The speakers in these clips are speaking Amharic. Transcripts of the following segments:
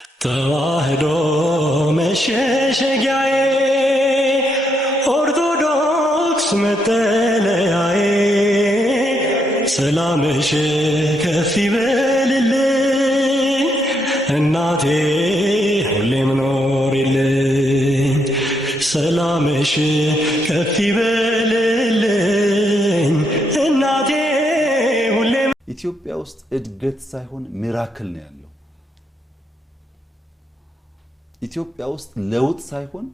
ተዋህዶ መሸሸጊያዬ ኦርቶዶክስ መጠለያዬ ሰላምሽ ከፍ ይበልልኝ እናቴ ሁሌም ኖሪልኝ ሰላምሽ ከፍ ይበልልኝ እናቴ ሁሌም። ኢትዮጵያ ውስጥ እድገት ሳይሆን ሚራክል ነው ያለው። ኢትዮጵያ ውስጥ ለውጥ ሳይሆን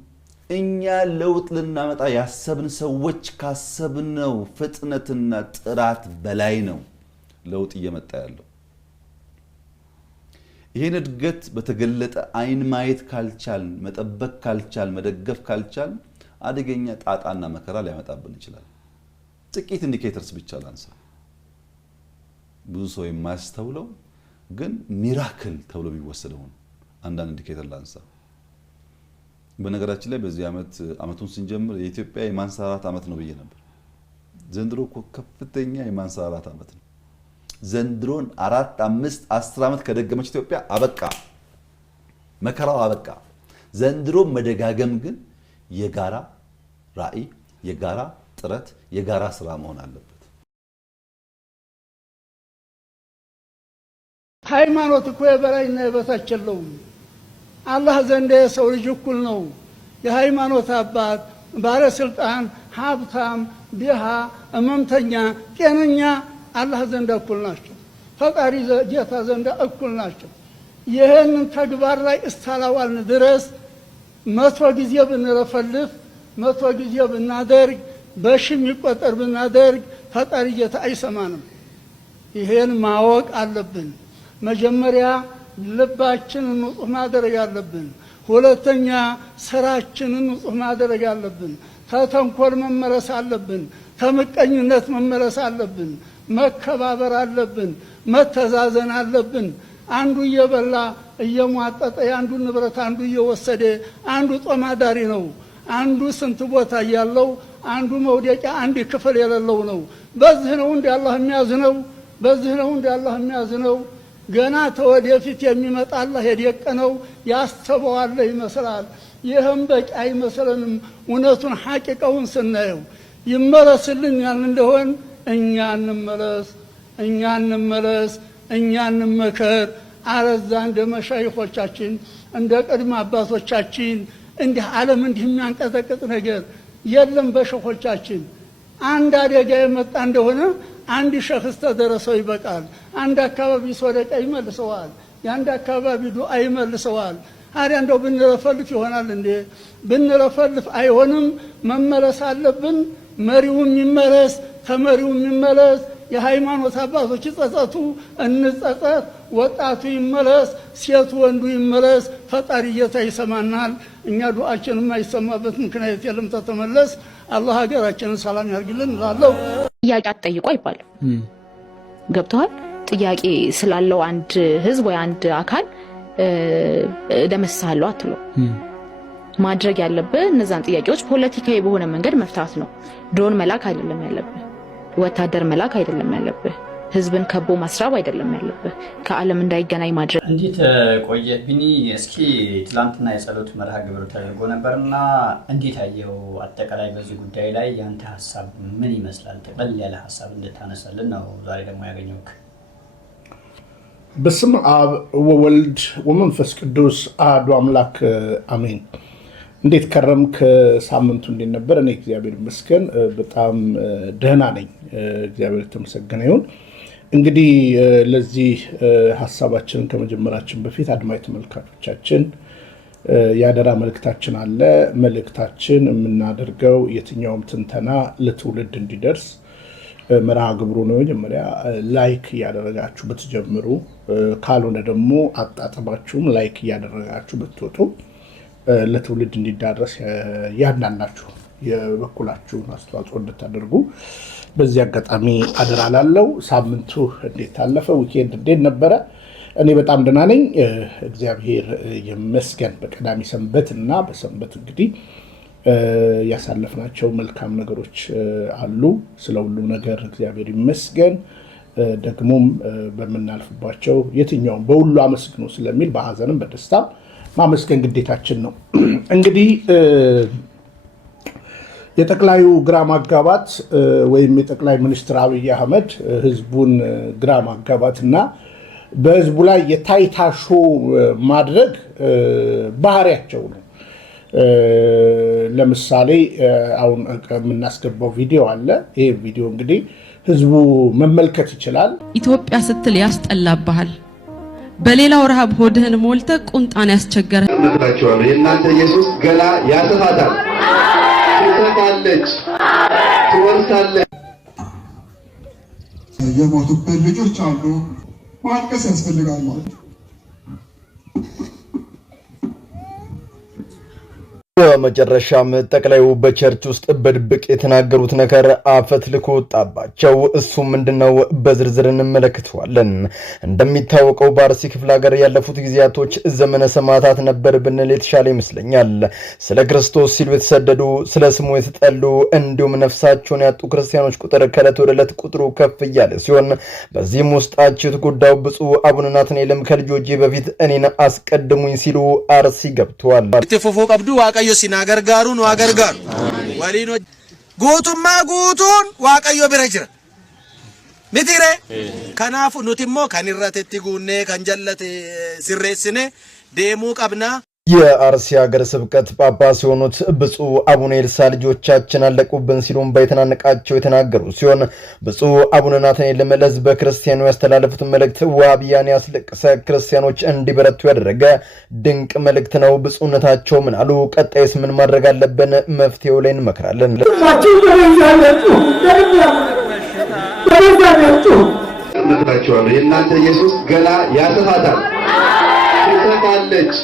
እኛ ለውጥ ልናመጣ ያሰብን ሰዎች ካሰብነው ፍጥነትና ጥራት በላይ ነው ለውጥ እየመጣ ያለው። ይሄን እድገት በተገለጠ አይን ማየት ካልቻል፣ መጠበቅ ካልቻል፣ መደገፍ ካልቻል አደገኛ ጣጣና መከራ ሊያመጣብን ይችላል። ጥቂት ኢንዲኬተርስ ብቻ ላንሳ። ብዙ ሰው የማያስተውለው ግን ሚራክል ተብሎ የሚወሰደው አንዳንድ ኢንዲኬተር ላንሳ። በነገራችን ላይ በዚህ አመቱን ስንጀምር የኢትዮጵያ የማንሰራራት አመት ነው ብዬ ነበር። ዘንድሮ እኮ ከፍተኛ የማንሰራራት አመት ነው። ዘንድሮን 4 5 10 አመት ከደገመች ኢትዮጵያ አበቃ፣ መከራው አበቃ። ዘንድሮ መደጋገም ግን የጋራ ራዕይ፣ የጋራ ጥረት፣ የጋራ ስራ መሆን አለበት። ሃይማኖት እኮ የበላይና የበታች የለውም። አላህ ዘንድ የሰው ልጅ እኩል ነው። የሃይማኖት አባት፣ ባለስልጣን፣ ሀብታም፣ ድሃ፣ እመምተኛ፣ ጤነኛ አላህ ዘንድ እኩል ናቸው። ፈጣሪ ጌታ ዘንድ እኩል ናቸው። ይህንን ተግባር ላይ እስታላዋልን ድረስ 100 ጊዜ ብንረፈልፍ 100 ጊዜ ብናደርግ በሺ የሚቆጠር ብናደርግ ፈጣሪ ጌታ አይሰማንም። ይሄን ማወቅ አለብን። መጀመሪያ ልባችንን ንጹህ ማድረግ አለብን። ሁለተኛ ስራችንን ንጹህ ማድረግ አለብን። ተተንኮል መመለስ አለብን። ተምቀኝነት መመለስ አለብን። መከባበር አለብን። መተዛዘን አለብን። አንዱ እየበላ እየሟጠጠ አንዱ ንብረት አንዱ እየወሰደ አንዱ ጦማዳሪ ነው። አንዱ ስንት ቦታ ያለው አንዱ መውደቂያ አንድ ክፍል የሌለው ነው። በዚህ ነው እንደ አላህ የሚያዝነው። በዚህ ነው እንደ አላህ የሚያዝነው። ገና ተወደፊት የሚመጣ አላህ የደቀነው ያስተበዋል ይመስላል። ይህም በቂ አይመስለንም። እውነቱን ሐቂቃውን ስናየው ይመለስልኛል እንደሆን እኛ እንመለስ፣ እኛ እንመለስ፣ እኛ እንመከር። አለዛ እንደ መሻይኾቻችን እንደ ቅድመ አባቶቻችን እንዲህ ዓለም እንዲህ የሚያንቀጠቅጥ ነገር የለም። በሸኾቻችን አንድ አደጋ የመጣ እንደሆነ አንድ ሸኽስ ተደረሰው ይበቃል። አንድ አካባቢ ሶደቃ ይመልሰዋል። የአንድ አካባቢ ዱዓ ይመልሰዋል። አሪያ እንደው ብንለፈልፍ ይሆናል እንዴ? ብንለፈልፍ አይሆንም። መመለስ አለብን። መሪውም ይመለስ፣ ተመሪውም ይመለስ። የሃይማኖት አባቶች ይጸጸቱ፣ እንጸጸት። ወጣቱ ይመለስ፣ ሴቱ ወንዱ ይመለስ። ፈጣሪ ጌታ ይሰማናል። እኛ ዱዓችን የማይሰማበት ምክንያት የለም። ተተመለስ። አላህ ሀገራችንን ሰላም ያርግልን እላለሁ። ጥያቄ አትጠይቁ አይባልም። ገብተዋል። ጥያቄ ስላለው አንድ ህዝብ ወይ አንድ አካል ደመሳለው አትለው። ማድረግ ያለብህ እነዛን ጥያቄዎች ፖለቲካዊ በሆነ መንገድ መፍታት ነው። ድሮን መላክ አይደለም ያለብህ። ወታደር መላክ አይደለም ያለብህ። ህዝብን ከቦ ማስራብ አይደለም ያለብህ። ከዓለም እንዳይገናኝ ማድረግ። እንዴት ቆየ ቢኒ? እስኪ ትላንትና የጸሎት መርሃ ግብር ተደርጎ ነበርና እንዴት አየው? አጠቃላይ በዚህ ጉዳይ ላይ ያንተ ሐሳብ ምን ይመስላል? ጠቅለል ያለ ሐሳብ እንድታነሳልን ነው ዛሬ ደግሞ ያገኘውክ። በስመ አብ ወወልድ ወመንፈስ ቅዱስ አሐዱ አምላክ አሜን። እንዴት ከረምክ? ሳምንቱ እንዴት ነበር? እኔ እግዚአብሔር ይመስገን በጣም ደህና ነኝ። እግዚአብሔር የተመሰገነ ይሁን። እንግዲህ ለዚህ ሐሳባችንን ከመጀመራችን በፊት አድማጭ ተመልካቾቻችን ያደራ መልእክታችን አለ። መልእክታችን የምናደርገው የትኛውም ትንተና ለትውልድ እንዲደርስ መርሃ ግብሩ ነው። መጀመሪያ ላይክ እያደረጋችሁ ብትጀምሩ፣ ካልሆነ ደግሞ አጣጥባችሁም ላይክ እያደረጋችሁ ብትወጡ ለትውልድ እንዲዳረስ ያናናችሁ የበኩላችሁን አስተዋጽኦ እንድታደርጉ በዚህ አጋጣሚ አደራ ላለው። ሳምንቱ እንዴት ታለፈ? ዊኬንድ እንዴት ነበረ? እኔ በጣም ደህና ነኝ፣ እግዚአብሔር ይመስገን። በቀዳሚ ሰንበት እና በሰንበት እንግዲህ ያሳለፍናቸው መልካም ነገሮች አሉ። ስለ ሁሉ ነገር እግዚአብሔር ይመስገን። ደግሞም በመናልፍባቸው የትኛውም በሁሉ አመስግኑ ስለሚል በሐዘንም በደስታ ማመስገን ግዴታችን ነው። እንግዲህ የጠቅላዩ ግራ ማጋባት ወይም የጠቅላይ ሚኒስትር አብይ አህመድ ህዝቡን ግራ ማጋባትና በህዝቡ ላይ የታይታ ሾው ማድረግ ባህሪያቸው ነው። ለምሳሌ አሁን የምናስገባው ቪዲዮ አለ። ይሄ ቪዲዮ እንግዲህ ህዝቡ መመልከት ይችላል። ኢትዮጵያ ስትል ያስጠላብሃል፣ በሌላው ረሃብ ሆድህን ሞልተ ቁንጣን ያስቸገረ ነግራቸዋለሁ። የእናንተ ኢየሱስ ገና ያሰፋታል፣ ትሰፋለች፣ ትወርሳለች። የሞቱበት ልጆች አሉ፣ ማልቀስ ያስፈልጋል ማለት ነው። በመጨረሻም ጠቅላዩ በቸርች ውስጥ በድብቅ የተናገሩት ነገር አፈትልኮ ወጣባቸው። እሱ ምንድነው? በዝርዝር እንመለከተዋለን። እንደሚታወቀው በአርሲ ክፍለ ሀገር ያለፉት ጊዜያቶች ዘመነ ሰማዕታት ነበር ብንል የተሻለ ይመስለኛል። ስለ ክርስቶስ ሲሉ የተሰደዱ፣ ስለ ስሙ የተጠሉ እንዲሁም ነፍሳቸውን ያጡ ክርስቲያኖች ቁጥር ከዕለት ወደ ዕለት ቁጥሩ ከፍ እያለ ሲሆን በዚህም ውስጣቸው የተጎዳው ብፁዕ አቡነ ናትናኤልም ከልጆቼ በፊት እኔን አስቀድሙኝ ሲሉ አርሲ ገብተዋል። ዋቀዮ ሲናገርጋሩ ነው አገርጋሩ ወሊኖ ጉቱማ ጉቱን ዋቀዮ ቢረጅራ ሚቲሬ ከናፉ ኑቲሞ ከኒራቴቲ ጉኔ ከንጀለቴ ሲሬስኔ ደሙ ቀብና የአርሲ ሀገረ ስብከት ጳጳስ የሆኑት ብፁዕ አቡነ ኤልሳ ልጆቻችን አለቁብን ሲሉም በተናነቃቸው የተናገሩ ሲሆን ብፁዕ አቡነ ናትናኤልም ለሕዝበ ክርስቲያኑ ያስተላለፉት መልእክት ዋሃቢያን ያስለቀሰ ክርስቲያኖች እንዲበረቱ ያደረገ ድንቅ መልእክት ነው። ብፁዕነታቸው ምን አሉ? ቀጣይስ ምን ማድረግ አለብን? መፍትሄው ላይ እንመክራለን። ነግራቸዋለሁ። የእናንተ ኢየሱስ ገና ያሰፋታል፣ ትሰፋለች፣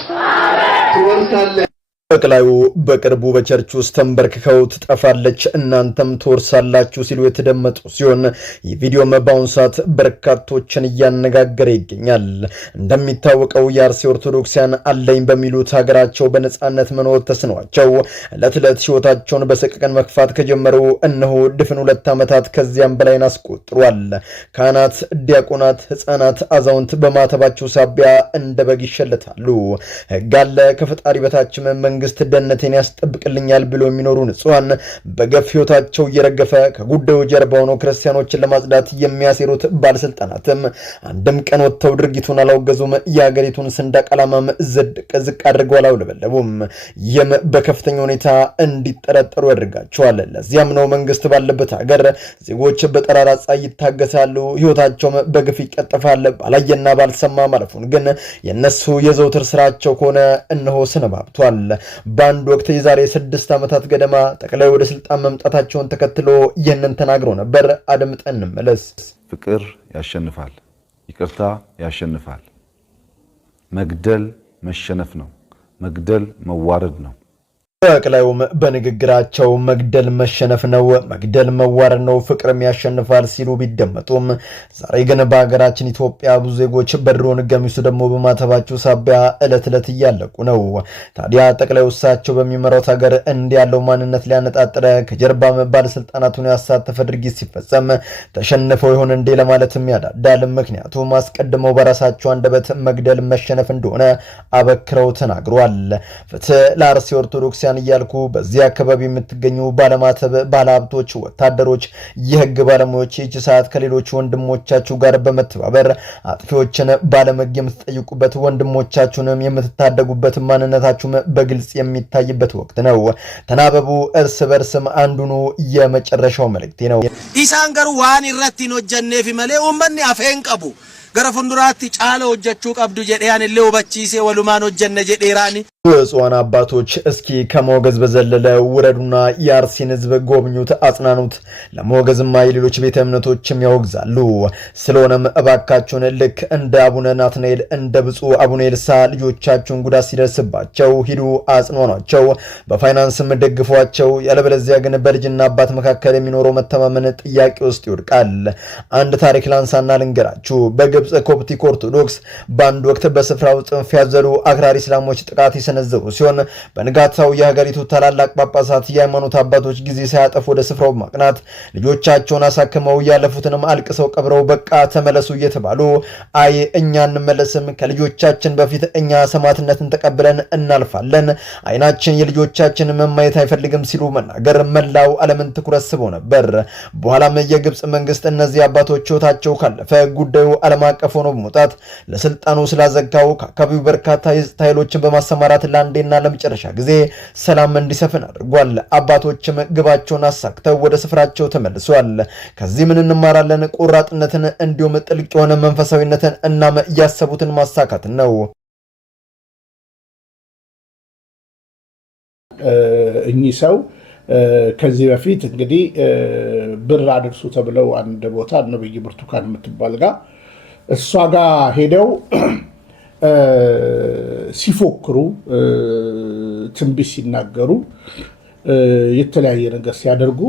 ትወርሳለች። ጠቅላዩ በቅርቡ በቸርች ውስጥ ተንበርክከው ትጠፋለች እናንተም ትወርሳላችሁ ሲሉ የተደመጡ ሲሆን ይህ ቪዲዮም በአሁኑ ሰዓት በርካቶችን እያነጋገረ ይገኛል። እንደሚታወቀው የአርሲ ኦርቶዶክሲያን አለኝ በሚሉት ሀገራቸው በነጻነት መኖር ተስኗቸው ዕለት ዕለት ሕይወታቸውን በሰቀቀን መክፋት ከጀመሩ እነሆ ድፍን 2 ዓመታት ከዚያም በላይ አስቆጥሯል። ካህናት፣ ዲያቆናት፣ ሕፃናት፣ አዛውንት በማተባቸው ሳቢያ እንደ በግ ይሸለታሉ። ሕግ አለ ከፈጣሪ በታችም መንግስት ደህንነቴን ያስጠብቅልኛል ብሎ የሚኖሩ ንጹሃን በገፍ ሕይወታቸው እየረገፈ ከጉዳዩ ጀርባ ሆነው ክርስቲያኖችን ለማጽዳት የሚያሴሩት ባለስልጣናትም አንድም ቀን ወጥተው ድርጊቱን አላወገዙም። የሀገሪቱን ሰንደቅ ዓላማም ዝቅ አድርገው አላውለበለቡም። ይህም በከፍተኛ ሁኔታ እንዲጠረጠሩ ያደርጋቸዋል። ለዚያም ነው መንግስት ባለበት ሀገር ዜጎች በጠራራ ፀሐይ ይታገሳሉ፣ ሕይወታቸውም በግፍ ይቀጠፋል። ባላየና ባልሰማ ማለፉን ግን የነሱ የዘውትር ስራቸው ከሆነ እነሆ ሰነባብቷል። በአንድ ወቅት የዛሬ 6 ዓመታት ገደማ ጠቅላይ ወደ ስልጣን መምጣታቸውን ተከትሎ ይህንን ተናግረው ነበር። አድምጠን እንመለስ። ፍቅር ያሸንፋል፣ ይቅርታ ያሸንፋል። መግደል መሸነፍ ነው፣ መግደል መዋረድ ነው። ጠቅላዩም በንግግራቸው መግደል መሸነፍ ነው፣ መግደል መዋረድ ነው፣ ፍቅርም ያሸንፋል ሲሉ ቢደመጡም ዛሬ ግን በሀገራችን ኢትዮጵያ ብዙ ዜጎች በድሮን ገሚሱ ደግሞ በማተባቸው ሳቢያ ዕለት ዕለት እያለቁ ነው። ታዲያ ጠቅላዩ እሳቸው በሚመራው ሀገር እንዲህ ያለው ማንነት ሊያነጣጥረ ከጀርባም ባለስልጣናቱን ያሳተፈ ድርጊት ሲፈጸም ተሸንፈው ይሆን እንዴ ለማለትም ያዳዳል። ምክንያቱም አስቀድመው በራሳቸው አንደበት መግደል መሸነፍ እንደሆነ አበክረው ተናግሯል። ፍትህ ለአርሲ ኦርቶዶክስ እያልኩ በዚህ አካባቢ የምትገኙ ባለማተብ ባለሀብቶች፣ ወታደሮች፣ የህግ ባለሙያዎች ይህች ሰዓት ከሌሎች ወንድሞቻችሁ ጋር በመተባበር አጥፊዎችን ባለመግ የምትጠይቁበት ወንድሞቻችሁንም የምትታደጉበት ማንነታችሁም በግልጽ የሚታይበት ወቅት ነው። ተናበቡ፣ እርስ በርስም አንዱኑ የመጨረሻው መልእክቴ ነው። ኢሳን ገሩ ዋን ይረቲን ወጀኔ ፊመሌ ኡመኒ አፌን ቀቡ ገረ ፉንዱራቲ ጫለ ወጀቹ ቀብዱ ጀዲያን ለውበቺሴ ወሉማን ወጀነ ጀዲራኒ ብፁዓን አባቶች እስኪ ከሞገዝ በዘለለ ውረዱና የአርሲን ህዝብ ጎብኙት፣ አጽናኑት። ለሞገዝማ የሌሎች ቤተ እምነቶችም ያወግዛሉ። ስለሆነም እባካችሁን ልክ እንደ አቡነ ናትናኤል እንደ ብፁዕ አቡነ ኤልሳ ልጆቻችሁን ጉዳት ሲደርስባቸው ሂዱ፣ አጽናኗቸው፣ በፋይናንስም ደግፏቸው። ያለበለዚያ ግን በልጅና አባት መካከል የሚኖረው መተማመን ጥያቄ ውስጥ ይወድቃል። አንድ ታሪክ ላንሳና ልንገራችሁ። በግብጽ ኮፕቲክ ኦርቶዶክስ በአንድ ወቅት በስፍራው ጽንፍ ያዘሉ አክራሪ እስላሞች ጥቃት የሰነዘሩ ሲሆን በንጋታው የሀገሪቱ ታላላቅ ጳጳሳት፣ የሃይማኖት አባቶች ጊዜ ሳያጠፉ ወደ ስፍራው ማቅናት ልጆቻቸውን አሳክመው ያለፉትንም አልቅሰው ቀብረው በቃ ተመለሱ እየተባሉ አይ እኛ እንመለስም ከልጆቻችን በፊት እኛ ሰማዕትነትን ተቀብለን እናልፋለን፣ አይናችን የልጆቻችን መማየት አይፈልግም ሲሉ መናገር መላው ዓለምን ትኩረት ስበው ነበር። በኋላም የግብጽ መንግስት እነዚህ አባቶች ሕይወታቸው ካለፈ ጉዳዩ ዓለም አቀፍ ሆኖ በመውጣት ለስልጣኑ ስላዘጋው ከአካባቢው በርካታ የጸጥታ ኃይሎችን በማሰማራት ለአንዴና ለመጨረሻ ጊዜ ሰላም እንዲሰፍን አድርጓል። አባቶችም ግባቸውን አሳክተው ወደ ስፍራቸው ተመልሰዋል። ከዚህ ምን እንማራለን? ቆራጥነትን እንዲሁም ጥልቅ የሆነ መንፈሳዊነትን እናም ያሰቡትን ማሳካትን ነው። እኚህ ሰው ከዚህ በፊት እንግዲህ ብር አድርሱ ተብለው አንድ ቦታ ነብይ ብርቱካን የምትባል ጋር እሷ ጋር ሄደው ሲፎክሩ ትንቢት ሲናገሩ የተለያየ ነገር ሲያደርጉ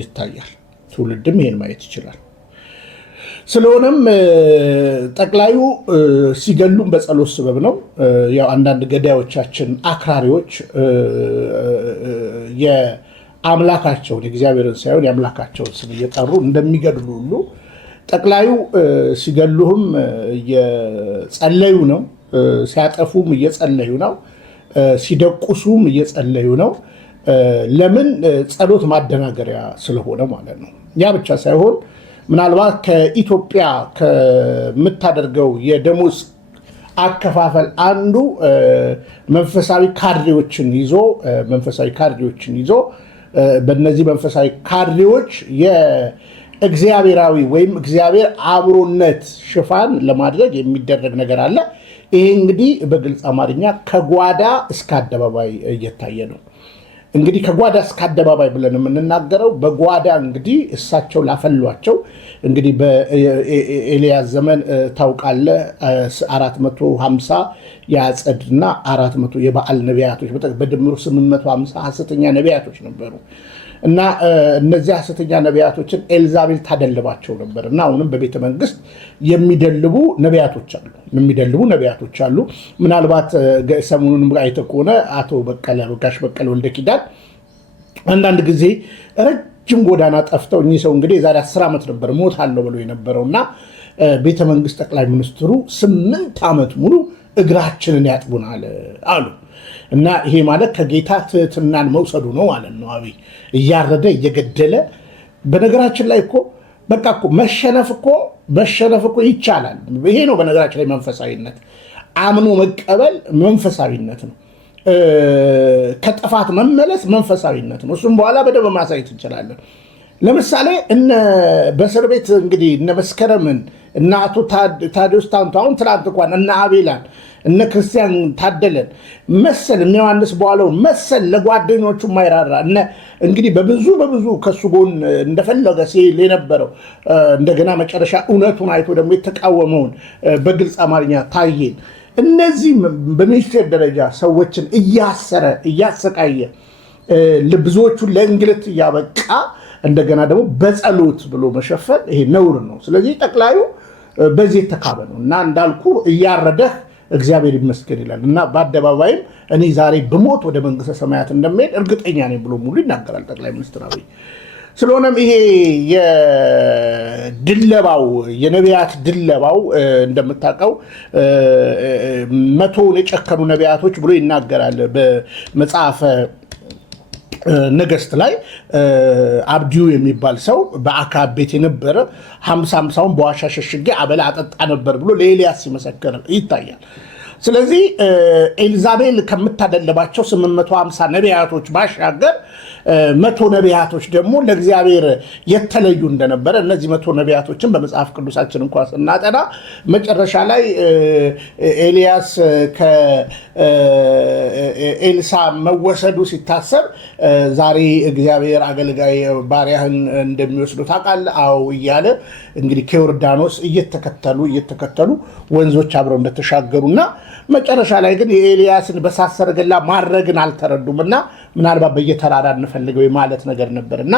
ይታያል። ትውልድም ይሄን ማየት ይችላል። ስለሆነም ጠቅላዩ ሲገሉም በጸሎት ስበብ ነው። ያው አንዳንድ ገዳዮቻችን አክራሪዎች የአምላካቸውን የእግዚአብሔርን ሳይሆን የአምላካቸውን ስም እየጠሩ እንደሚገድሉ ሁሉ ጠቅላዩ ሲገሉህም እየጸለዩ ነው፣ ሲያጠፉም እየጸለዩ ነው፣ ሲደቁሱም እየጸለዩ ነው። ለምን? ጸሎት ማደናገሪያ ስለሆነ ማለት ነው። ያ ብቻ ሳይሆን ምናልባት ከኢትዮጵያ ከምታደርገው የደሞዝ አከፋፈል አንዱ መንፈሳዊ ካድሬዎችን ይዞ በእነዚህ መንፈሳዊ ካድሬዎች የእግዚአብሔራዊ ወይም እግዚአብሔር አብሮነት ሽፋን ለማድረግ የሚደረግ ነገር አለ። ይሄ እንግዲህ በግልጽ አማርኛ ከጓዳ እስከ አደባባይ እየታየ ነው። እንግዲህ ከጓዳ እስከ አደባባይ ብለን የምንናገረው በጓዳ እንግዲህ እሳቸው ላፈሏቸው እንግዲህ በኤልያስ ዘመን ታውቃለህ 450 የአጸድና 400 የበዓል ነቢያቶች በድምሩ 850 ሐሰተኛ ነቢያቶች ነበሩ እና እነዚህ ሐሰተኛ ነቢያቶችን ኤልዛቤል ታደልባቸው ነበር እና አሁንም በቤተ መንግስት የሚደልቡ ነቢያቶች አሉ። ምናልባት ሰሞኑን አይተህ ከሆነ አቶ ጋሽ በቀለ ወልደ ኪዳን አንዳንድ ጊዜ ረጅም ጎዳና ጠፍተው እኚህ ሰው እንግዲህ የዛሬ 10 ዓመት ነበር ሞታለሁ ብሎ የነበረውና ቤተ መንግስት ጠቅላይ ሚኒስትሩ 8 ዓመት ሙሉ እግራችንን ያጥቡናል አሉ እና ይሄ ማለት ከጌታ ትህትናን መውሰዱ ነው ማለት ነው። አብይ እያረደ እየገደለ በነገራችን ላይ እኮ በቃ እኮ መሸነፍ እኮ ይቻላል። ይሄ ነው በነገራችን ላይ መንፈሳዊነት፣ አምኖ መቀበል መንፈሳዊነት ነው። ከጥፋት መመለስ መንፈሳዊነት ነው። እሱም በኋላ በደንብ ማሳየት እንችላለን። ለምሳሌ በእስር ቤት እንግዲህ እነ መስከረምን እነ አቶ ታዲዮስ ታንቱ አሁን ትላንት እንኳን እነ አቤላን እነ ክርስቲያን ታደለን መሰል እነ ዮሐንስ በኋላው መሰል ለጓደኞቹ ማይራራ እንግዲህ በብዙ ከሱ ጎን እንደፈለገ ሲል የነበረው እንደገና መጨረሻ እውነቱን አይቶ ደግሞ የተቃወመውን በግልጽ አማርኛ ታየን። እነዚህ በሚኒስቴር ደረጃ ሰዎችን እያሰረ እያሰቃየ ብዙዎቹን ለእንግልት እያበቃ እንደገና ደግሞ በጸሎት ብሎ መሸፈን ይሄ ነውር ነው። ስለዚህ ጠቅላዩ በዚህ የተካበ ነው እና እንዳልኩ እያረደህ እግዚአብሔር ይመስገን ይላል እና በአደባባይም እኔ ዛሬ ብሞት ወደ መንግስተ ሰማያት እንደምሄድ እርግጠኛ ነኝ ብሎ ሙሉ ይናገራል ጠቅላይ ሚኒስትር አብይ። ስለሆነም ይሄ የድለባው የነቢያት ድለባው እንደምታውቀው 100 የጨከኑ ነቢያቶች ብሎ ይናገራል በመጽሐፈ ነገስት ላይ አብዲዩ የሚባል ሰው በአካብ ቤት የነበረ 50 በዋሻ ሸሽጌ አበላ አጠጣ ነበር ብሎ ለኤልያስ ሲመሰክር ይታያል። ስለዚህ ኤልዛቤል ከምታደለባቸው 850 ነቢያቶች ባሻገር 100 ነቢያቶች ደግሞ ለእግዚአብሔር የተለዩ እንደነበረ እነዚህ 100 ነቢያቶችን በመጽሐፍ ቅዱሳችን እንኳን ስናጠና መጨረሻ ላይ ኤልያስ ከኤልሳ መወሰዱ ሲታሰብ ዛሬ እግዚአብሔር አገልጋይ ባሪያህን እንደሚወስዱ ታውቃለህ? አዎ እያለ እንግዲህ ከዮርዳኖስ እየተከተሉ ወንዞች አብረው እንደተሻገሩና መጨረሻ ላይ ግን የኤልያስን በሳት ሰረገላ ማድረግን አልተረዱምና ምናልባት በየተራራ እንፈልገው ማለት ነገር ነበርና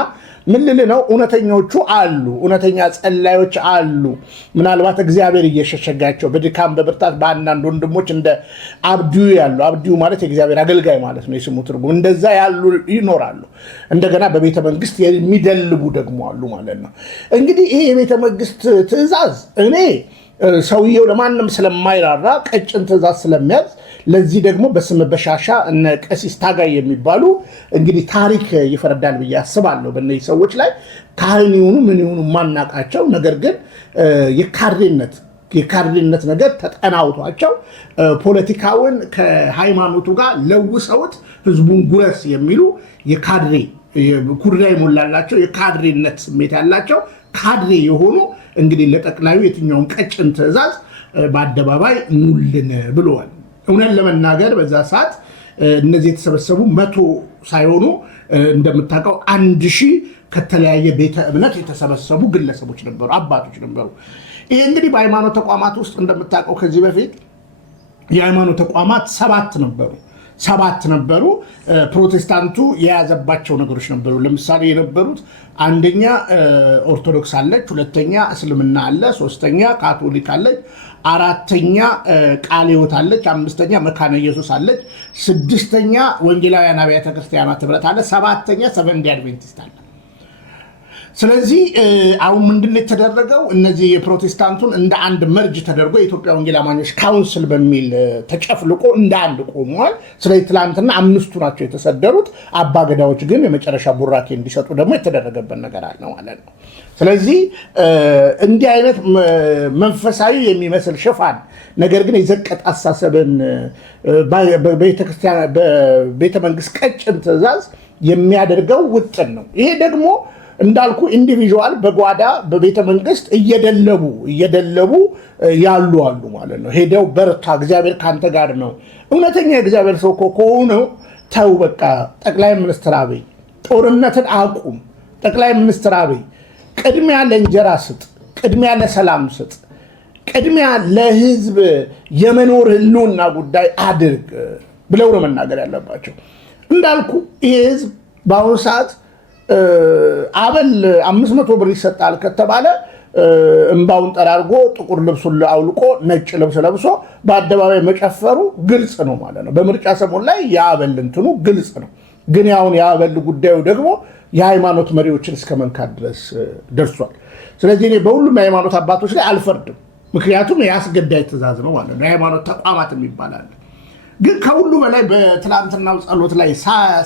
ምን ልል ነው እውነተኞቹ አሉ እውነተኛ ጸላዮች አሉ ምናልባት እግዚአብሔር እየሸሸጋቸው በድካም በብርታት በአንዳንድ ወንድሞች እንደ አብዲዩ ያሉ አብዲዩ ማለት የእግዚአብሔር አገልጋይ ማለት ነው የስሙ ትርጉም እንደዛ ያሉ ይኖራሉ እንደገና በቤተ መንግስት የሚደልቡ ደግሞ አሉ ማለት ነው እንግዲህ ይሄ የቤተ መንግስት ትእዛዝ እኔ ሰውየው ለማንም ስለማይራራ ቀጭን ትእዛዝ ስለሚያዝ ለዚህ ደግሞ በስም በሻሻ እነ ቀሲስ ታጋይ የሚባሉ እንግዲህ ታሪክ ይፈረዳል ብዬ አስባለሁ በእነዚህ ሰዎች ላይ ካህን ይሁኑ ምን ይሁኑ ማናቃቸው ነገር ግን የካድሬነት ነገር ተጠናውቷቸው ፖለቲካውን ከሃይማኖቱ ጋር ለውሰውት ህዝቡን ጉረስ የሚሉ የካድሬ ኩርዳ ይሞላላቸው የካድሬነት ስሜት ያላቸው ካድሬ የሆኑ እንግዲህ ለጠቅላዩ የትኛውን ቀጭን ትእዛዝ በአደባባይ ኑልን ብለዋል እውነት ለመናገር በዛ ሰዓት እነዚህ የተሰበሰቡ 100 ሳይሆኑ እንደምታውቀው 1000 ከተለያየ ቤተ እምነት የተሰበሰቡ ግለሰቦች ነበሩ አባቶች ነበሩ ይሄ እንግዲህ በሃይማኖት ተቋማት ውስጥ እንደምታውቀው ከዚህ በፊት የሃይማኖት ተቋማት 7 ነበሩ ፕሮቴስታንቱ የያዘባቸው ነገሮች ነበሩ ለምሳሌ የነበሩት አንደኛ ኦርቶዶክስ አለች ሁለተኛ እስልምና አለ ሶስተኛ ካቶሊክ አለች አራተኛ ቃለ ሕይወት አለች አምስተኛ መካነ ኢየሱስ አለች ስድስተኛ ወንጌላውያን አብያተ ክርስቲያናት ህብረት አለ ሰባተኛ ሰቨንት ዴይ አድቬንቲስት አለ ስለዚህ አሁን ምንድነው የተደረገው እነዚህ የፕሮቴስታንቱን እንደ አንድ መርጅ ተደርጎ የኢትዮጵያ ወንጌል አማኞች ካውንስል በሚል ተጨፍልቆ እንደ አንድ ቆሟል ስለዚህ ትላንትና 5ቱ ናቸው የተሰደሩት አባገዳዎች ግን የመጨረሻ ቡራኬ እንዲሰጡ ደግሞ የተደረገበት ነገር አለ ማለት ነው ስለዚህ እንዲህ አይነት መንፈሳዊ የሚመስል ሽፋን ነገር ግን የዘቀጥ አሳሰብን በቤተ መንግስት ቀጭን ትእዛዝ የሚያደርገው ውጥን ነው ይሄ ደግሞ እንዳልኩ ኢንዲቪጁዋል በጓዳ በቤተ መንግስት እየደለቡ ያሉ አሉ ማለት ነው ሄደው በርታ እግዚአብሔር ካንተ ጋር ነው እውነተኛ እግዚአብሔር ሰው ከሆነው ተው በቃ ጠቅላይ ሚኒስትር አብይ ጦርነትን አቁም ጠቅላይ ሚኒስትር አብይ ቅድሚያ ለእንጀራ ስጥ ቅድሚያ ለሰላም ስጥ ቅድሚያ ለህዝብ የመኖር ህልውና ጉዳይ አድርግ ብለው ነው መናገር ያለባቸው እንዳልኩ ይሄ ህዝብ በአሁኑ ሰዓት አበል 500 ብር ይሰጣል ከተባለ እንባውን ጠራርጎ ጥቁር ልብሱን አውልቆ ነጭ ልብስ ለብሶ በአደባባይ መጨፈሩ ግልጽ ነው ማለት ነው በምርጫ ሰሞን ላይ ያበል እንትኑ ግልጽ ነው ግን ያውን ያበል ጉዳዩ ደግሞ የሃይማኖት መሪዎችን እስከ መንካት ድረስ ደርሷል ስለዚህ እኔ በሁሉም የሃይማኖት አባቶች ላይ አልፈርድም ምክንያቱም ያስገዳይ ትእዛዝ ነው ማለት ነው የሃይማኖት ተቋማት የሚባላል ግን ከሁሉ በላይ በትላንትናው ጸሎት ላይ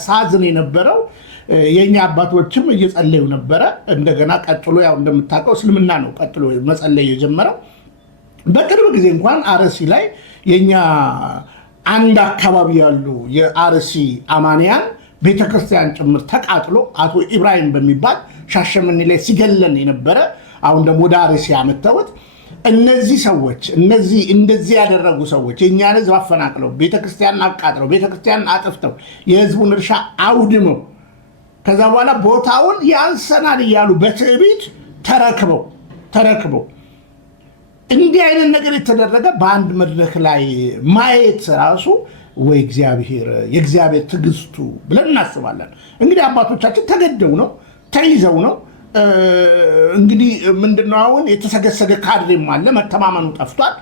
ሳዝን የነበረው የኛ አባቶችም እየጸለዩ ነበረ እንደገና ቀጥሎ ያው እንደምታውቀው እስልምና ነው ቀጥሎ መጸለይ የጀመረው በቅርብ ጊዜ እንኳን አርሲ ላይ የኛ አንድ አካባቢ ያሉ የአርሲ አማንያን ቤተክርስቲያን ጭምር ተቃጥሎ አቶ ኢብራሂም በሚባል ሻሸመኔ ላይ ሲገለን የነበረ አሁን ደግሞ ወደ አርሲ ያመጣሁት እነዚህ ሰዎች እንደዚህ ያደረጉ ሰዎች የኛን ህዝብ አፈናቅለው ቤተክርስቲያን አቃጥለው ቤተክርስቲያን አጥፍተው የህዝቡን እርሻ አውድመው ከዛ በኋላ ቦታውን ያንሰናል እያሉ በትዕቢት ተረክበው እንዲህ አይነት ነገር የተደረገ በአንድ መድረክ ላይ ማየት ራሱ ወይ የእግዚአብሔር ትዕግስቱ ብለን እናስባለን እንግዲህ አባቶቻችን ተገደው ነው ተይዘው ነው እንግዲህ ምንድነው አሁን የተሰገሰገ ካድሬም አለ መተማመኑ ጠፍቷል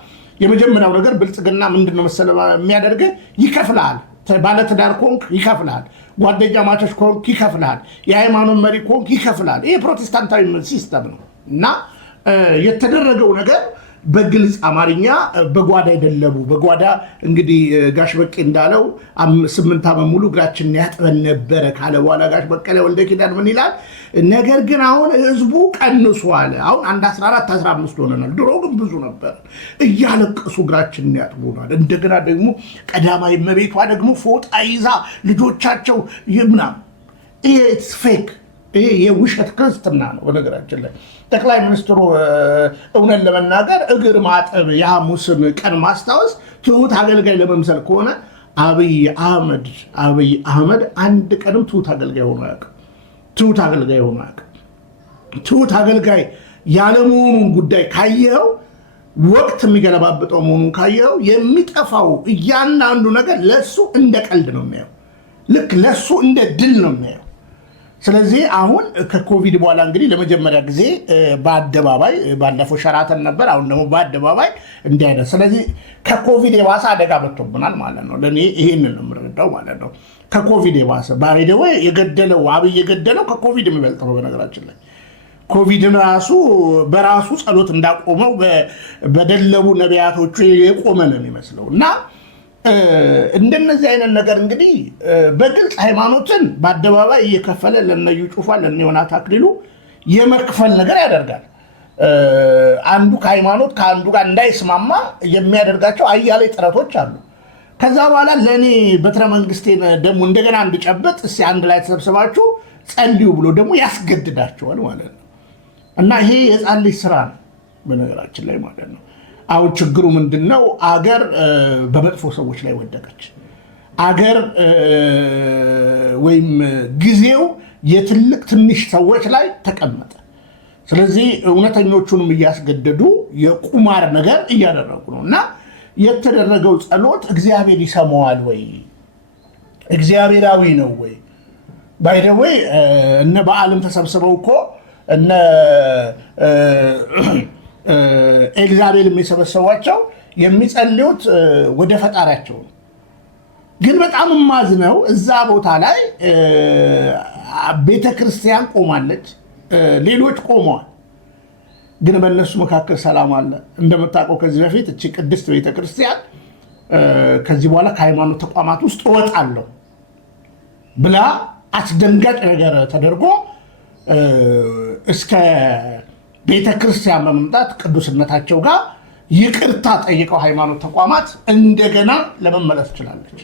የመጀመሪያው ነገር ብልጽግና ምንድነው መሰለ የሚያደርገ ይከፍላል ባለትዳር ኮንክ ይከፍላል ጓደኛ ማቾች ኮንክ ይከፍላል የሃይማኖት መሪ ኮንክ ይከፍላል ይሄ ፕሮቴስታንታዊ ሲስተም ነው እና የተደረገው ነገር በግልጽ አማርኛ በጓዳ ይደለቡ በጓዳ እንግዲህ ጋሽ በቄ እንዳለው 8 ዓመት ሙሉ እግራችንን ያጥበን ነበረ ካለ በኋላ ጋሽ በቀለ ወልደ ኪዳን ምን ይላል ነገር ግን አሁን ህዝቡ ቀንሷል አሁን 14 15 ሆነናል ድሮ ግን ብዙ ነበር እያለቀሱ እግራችንን ያጥቡናል እንደገና ደግሞ ቀዳማዊ እመቤቷ ደግሞ ፎጣ ይዛ ልጆቻቸው ይምና ኢትስ ፌክ ይሄ የውሸት ክርስትና ነው በነገራችን ላይ ጠቅላይ ሚኒስትሩ እውነት ለመናገር እግር ማጠብ የሐሙስን ቀን ማስታወስ ትሁት አገልጋይ ለመምሰል ከሆነ አብይ አህመድ አንድ ቀንም ትሁት አገልጋይ ሆኖ ያውቅ ትሁት አገልጋይ ያለመሆኑን ጉዳይ ካየኸው ወቅት የሚገለባብጠው መሆኑን ካየው የሚጠፋው እያንዳንዱ ነገር ለሱ እንደ ቀልድ ነው የሚያየው። ልክ ለሱ እንደ ድል ነው የሚያየው። ስለዚህ አሁን ከኮቪድ በኋላ እንግዲህ ለመጀመሪያ ጊዜ በአደባባይ ባለፈው ሸራተን ነበር፣ አሁን ደግሞ በአደባባይ እንዲህ አይነት። ስለዚህ ከኮቪድ የባሰ አደጋ መጥቶብናል ማለት ነው። ለእኔ ይሄንን ነው የምረዳው ማለት ነው። ከኮቪድ የባሰ ባይደው የገደለው አብይ የገደለው ከኮቪድ የሚበልጠው በነገራችን ላይ ኮቪድን ራሱ በራሱ ጸሎት እንዳቆመው በደለቡ ነቢያቶቹ የቆመ ነው የሚመስለው እና እንደነዚህ አይነት ነገር እንግዲህ በግልጽ ሃይማኖትን በአደባባይ እየከፈለ ለነዩ ጩፋ ለነዮናት አክሊሉ የመክፈል ነገር ያደርጋል። አንዱ ከሃይማኖት ከአንዱ ጋር እንዳይስማማ የሚያደርጋቸው አያሌ ጥረቶች አሉ። ከዛ በኋላ ለእኔ በትረ መንግስቴን ደግሞ እንደገና እንድጨበጥ እስኪ አንድ ላይ ተሰብስባችሁ ጸልዩ ብሎ ደግሞ ያስገድዳቸዋል ማለት ነው። እና ይሄ የሕፃን ልጅ ስራ ነው በነገራችን ላይ ማለት ነው። አሁን ችግሩ ምንድነው? አገር በመጥፎ ሰዎች ላይ ወደቀች። አገር ወይም ጊዜው የትልቅ ትንሽ ሰዎች ላይ ተቀመጠ። ስለዚህ እውነተኞቹንም እያስገደዱ የቁማር ነገር እያደረጉ ነው እና የተደረገው ጸሎት እግዚአብሔር ይሰማዋል ወይ? እግዚአብሔራዊ ነው ወይ? ባይደወይ እነ በዓለም ተሰብስበው እኮ እነ ኤልዛቤል የሚሰበሰቧቸው የሚጸልዩት ወደ ፈጣሪያቸው ነው። ግን በጣም ማዝነው እዛ ቦታ ላይ ቤተክርስቲያን ቆማለች፣ ሌሎች ቆመዋል። ግን በእነሱ መካከል ሰላም አለ። እንደምታውቀው ከዚህ በፊት እቺ ቅድስት ቤተክርስቲያን ከዚህ በኋላ ከሃይማኖት ተቋማት ውስጥ እወጣለሁ ብላ አስደንጋጭ ነገር ተደርጎ እስከ ቤተክርስቲያን በመምጣት ቅዱስነታቸው ጋር ይቅርታ ጠይቀው ሃይማኖት ተቋማት እንደገና ለመመለስ ትችላለች።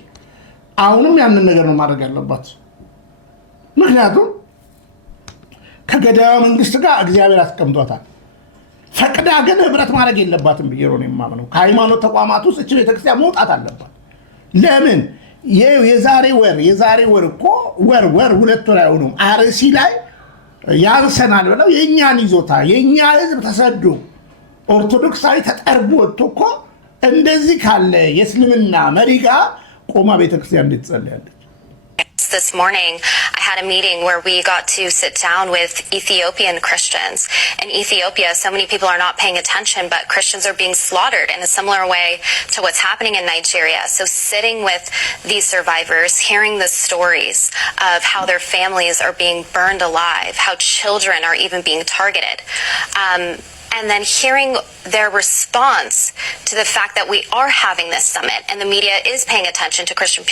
አሁንም ያንን ነገር ነው ማድረግ ያለባት። ምክንያቱም ከገዳዩ መንግስት ጋር እግዚአብሔር አስቀምጧታል። ፈቅዳ ግን ህብረት ማድረግ የለባትም ብዬ ነው የማምነው። ከሃይማኖት ተቋማት ውስጥ እቺ ቤተክርስቲያን መውጣት አለባት። ለምን የዛሬ ወር እኮ ወር 2 ወር አይሆኑም አርሲ ላይ ያርሰናል ብለው የእኛን ይዞታ የእኛ ህዝብ ተሰዶ ኦርቶዶክሳዊ ተጠርቦ ወጥቶ እኮ እንደዚህ ካለ የእስልምና መሪ ጋር ቆማ ቤተክርስቲያን እንድትጸልያለች። This morning, I had a meeting where we got to sit down with Ethiopian Christians. In Ethiopia, so many people are not paying attention, but Christians are being slaughtered in a similar way to what's happening in Nigeria. So sitting with these survivors, hearing the stories of how their families are being burned alive, how children are even being targeted. And then hearing their response to the fact that we are having this summit and the media is paying attention to Christian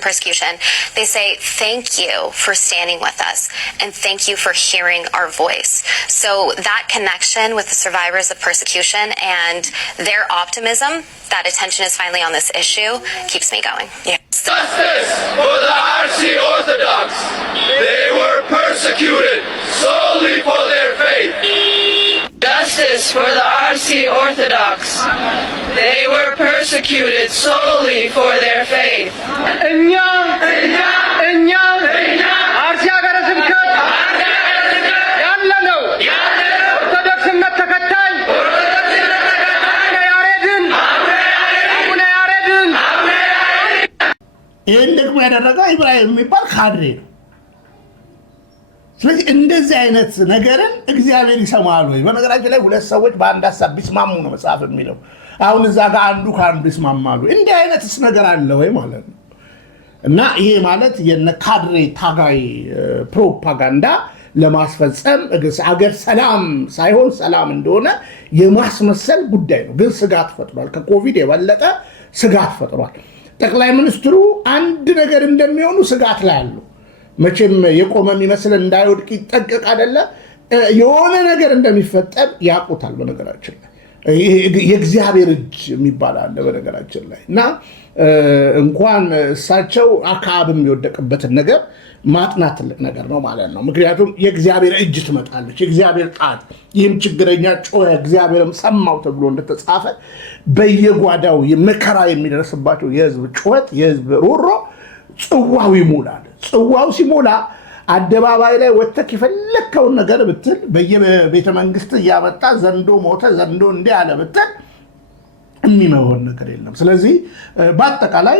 persecution, they say, thank you for standing with us and thank you for hearing our voice. So that connection with the survivors of persecution and their optimism that attention is finally on this issue keeps me going. Yeah. Justice for the RC Orthodox. They were persecuted solely for their faith. Justice for the RC Orthodox. They were persecuted solely for their faith. RC ሀገረ ስብከት ያለ ነው ኦርቶዶክስነት ተከታይ አቡነ ያሬድን ይህን ደግሞ ያደረገው ኢብራሂም የሚባል ካድሬ ነው። ስለዚህ እንደዚህ አይነት ነገርን እግዚአብሔር ይሰማል ወይ? በነገራችን ላይ ሁለት ሰዎች በአንድ ሀሳብ ቢስማሙ ነው መጽሐፍ የሚለው። አሁን እዛ ጋር አንዱ ከአንዱ ይስማማሉ። እንዲህ አይነትስ ነገር አለ ወይ ማለት ነው። እና ይሄ ማለት የነ ካድሬ ታጋይ ፕሮፓጋንዳ ለማስፈጸም አገር ሰላም ሳይሆን ሰላም እንደሆነ የማስመሰል ጉዳይ ነው። ግን ስጋት ፈጥሯል። ከኮቪድ የበለጠ ስጋት ፈጥሯል። ጠቅላይ ሚኒስትሩ አንድ ነገር እንደሚሆኑ ስጋት ላይ አሉ። መቼም የቆመ የሚመስል እንዳይወድቅ ይጠቀቅ አይደለ? የሆነ ነገር እንደሚፈጠር ያውቁታል። በነገራችን ላይ የእግዚአብሔር እጅ የሚባል አለ በነገራችን ላይ እና እንኳን እሳቸው አክዓብም የወደቀበትን ነገር ማጥናት ትልቅ ነገር ነው ማለት ነው። ምክንያቱም የእግዚአብሔር እጅ ትመጣለች፣ የእግዚአብሔር ጣት። ይህም ችግረኛ ጮኸ እግዚአብሔርም ሰማው ተብሎ እንደተጻፈ በየጓዳው መከራ የሚደርስባቸው የህዝብ ጩኸት፣ የህዝብ ሮሮ ጽዋው ይሞላል። ጽዋው ሲሞላ አደባባይ ላይ ወጥተህ የፈለከውን ነገር ብትል በየቤተ መንግስት እያመጣ ዘንዶ ሞተ ዘንዶ እንዲህ አለ ብትል የሚመሆን ነገር የለም። ስለዚህ በአጠቃላይ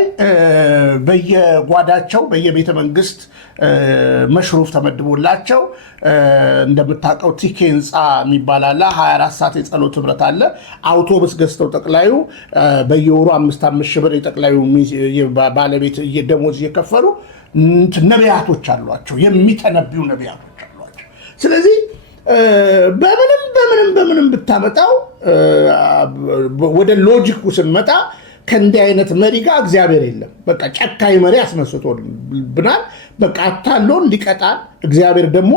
በየጓዳቸው በየቤተ መንግስት መሽሩፍ ተመድቦላቸው እንደምታውቀው ቲኬ ህንፃ የሚባል አለ። 24 ሰዓት የጸሎት ህብረት አለ። አውቶቡስ ገዝተው ጠቅላዩ በየወሩ 5 ሺህ ብር የጠቅላዩ ባለቤት ደሞዝ እየከፈሉ ነቢያቶች አሏቸው፣ የሚተነብዩ ነቢያቶች አሏቸው። ስለዚህ በምንም ብታመጣው ወደ ሎጂኩ ስንመጣ ከእንዲህ አይነት መሪ ጋር እግዚአብሔር የለም። በቃ ጨካኝ መሪ አስነስቶብናል። በቃ አታሎን ሊቀጣን እግዚአብሔር ደግሞ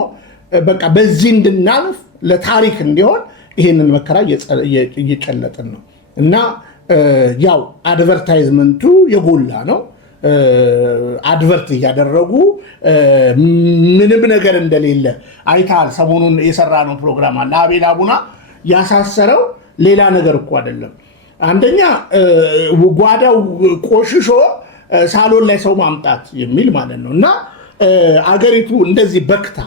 በቃ በዚህ እንድናልፍ ለታሪክ እንዲሆን ይሄንን መከራ እየጨለጥን ነው እና ያው አድቨርታይዝመንቱ የጎላ ነው። አድቨርት እያደረጉ ምንም ነገር እንደሌለ አይታል። ሰሞኑን የሰራነው ፕሮግራም አለ። አቤል አቡና ያሳሰረው ሌላ ነገር እኮ አይደለም። አንደኛ ጓዳው ቆሽሾ ሳሎን ላይ ሰው ማምጣት የሚል ማለት ነው እና አገሪቱ እንደዚህ በክታ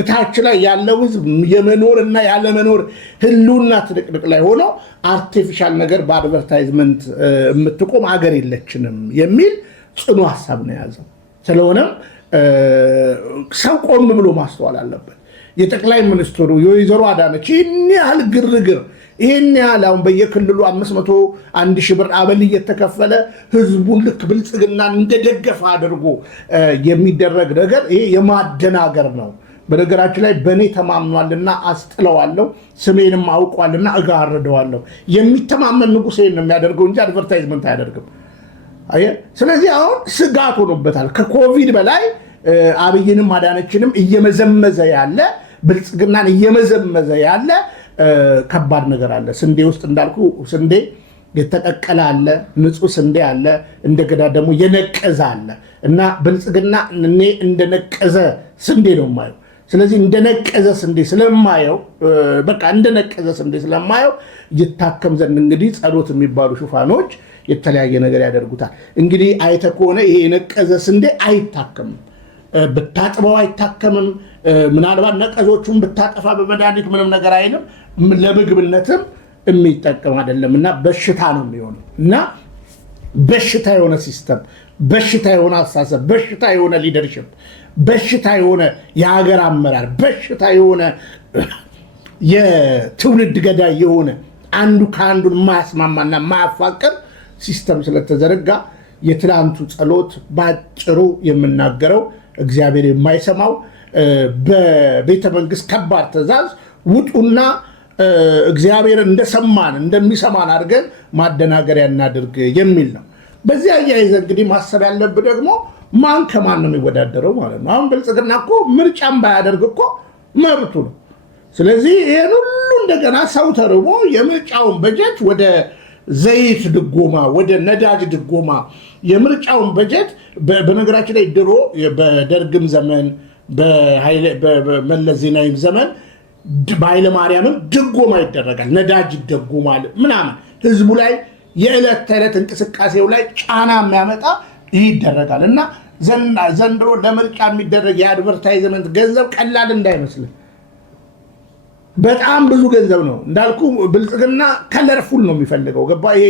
እታች ላይ ያለው ህዝብ የመኖርና ያለመኖር ህልውና ትንቅንቅ ላይ ሆኖ አርቲፊሻል ነገር በአድቨርታይዝመንት የምትቆም ሀገር የለችንም የሚል ጽኑ ሀሳብ ነው የያዘው። ስለሆነም ሰው ቆም ብሎ ማስተዋል አለበት። የጠቅላይ ሚኒስትሩ የወይዘሮ አዳነች ይህን ያህል ግርግር ይህን ያህል አሁን በየክልሉ 501 ሺህ ብር አበል እየተከፈለ ህዝቡን ልክ ብልጽግናን እንደደገፈ አድርጎ የሚደረግ ነገር ይሄ የማደናገር ነው። በነገራችን ላይ በእኔ ተማምኗልና አስጥለዋለሁ፣ ስሜንም አውቋልና እጋርደዋለሁ። የሚተማመን ንጉሥ ነው የሚያደርገው እንጂ አድቨርታይዝመንት አያደርግም። ስለዚህ አሁን ስጋት ሆኖበታል። ከኮቪድ በላይ አብይንም አዳነችንም እየመዘመዘ ያለ ብልጽግናን እየመዘመዘ ያለ ከባድ ነገር አለ። ስንዴ ውስጥ እንዳልኩ ስንዴ የተቀቀለ አለ፣ ንጹህ ስንዴ አለ፣ እንደገና ደግሞ የነቀዘ አለ እና ብልጽግና እኔ እንደነቀዘ ስንዴ ነው የማየው። ስለዚህ እንደነቀዘ ስንዴ ስለማየው በቃ እንደነቀዘ ስንዴ ስለማየው ይታከም ዘንድ እንግዲህ ጸሎት የሚባሉ ሹፋኖች የተለያየ ነገር ያደርጉታል። እንግዲህ አይተ ከሆነ ይሄ የነቀዘ ስንዴ አይታከምም፣ ብታጥበው አይታከምም። ምናልባት ነቀዞቹን ብታጠፋ በመድኃኒት ምንም ነገር አይልም። ለምግብነትም የሚጠቀም አይደለም እና በሽታ ነው የሚሆነው እና በሽታ የሆነ ሲስተም፣ በሽታ የሆነ አስተሳሰብ፣ በሽታ የሆነ ሊደርሽፕ፣ በሽታ የሆነ የሀገር አመራር፣ በሽታ የሆነ የትውልድ ገዳይ የሆነ አንዱ ከአንዱን የማያስማማና የማያፋቅር ሲስተም ስለተዘረጋ የትላንቱ ጸሎት ባጭሩ የምናገረው እግዚአብሔር የማይሰማው በቤተ መንግስት ከባድ ትእዛዝ ውጡና እግዚአብሔር እንደሰማን እንደሚሰማን አድርገን ማደናገሪያ እናድርግ የሚል ነው። በዚህ አያይዘ እንግዲህ ማሰብ ያለብህ ደግሞ ማን ከማን ነው የሚወዳደረው ማለት ነው። አሁን ብልጽግና እኮ ምርጫም ባያደርግ እኮ መብቱ ነው። ስለዚህ ይህን ሁሉ እንደገና ሰው ተርቦ የምርጫውን በጀት ወደ ዘይት ድጎማ፣ ወደ ነዳጅ ድጎማ የምርጫውን በጀት በነገራችን ላይ ድሮ በደርግም ዘመን በመለስ ዜናዊም ዘመን በኃይለ ማርያምም ድጎማ ይደረጋል። ነዳጅ ይደጎማል ምናምን ህዝቡ ላይ የዕለት ተዕለት እንቅስቃሴው ላይ ጫና የሚያመጣ ይደረጋል እና ዘንድሮ ለምርጫ የሚደረግ የአድቨርታይዝመንት ገንዘብ ቀላል እንዳይመስልን በጣም ብዙ ገንዘብ ነው። እንዳልኩ ብልጽግና ከለርፉል ነው የሚፈልገው። ገባ? ይሄ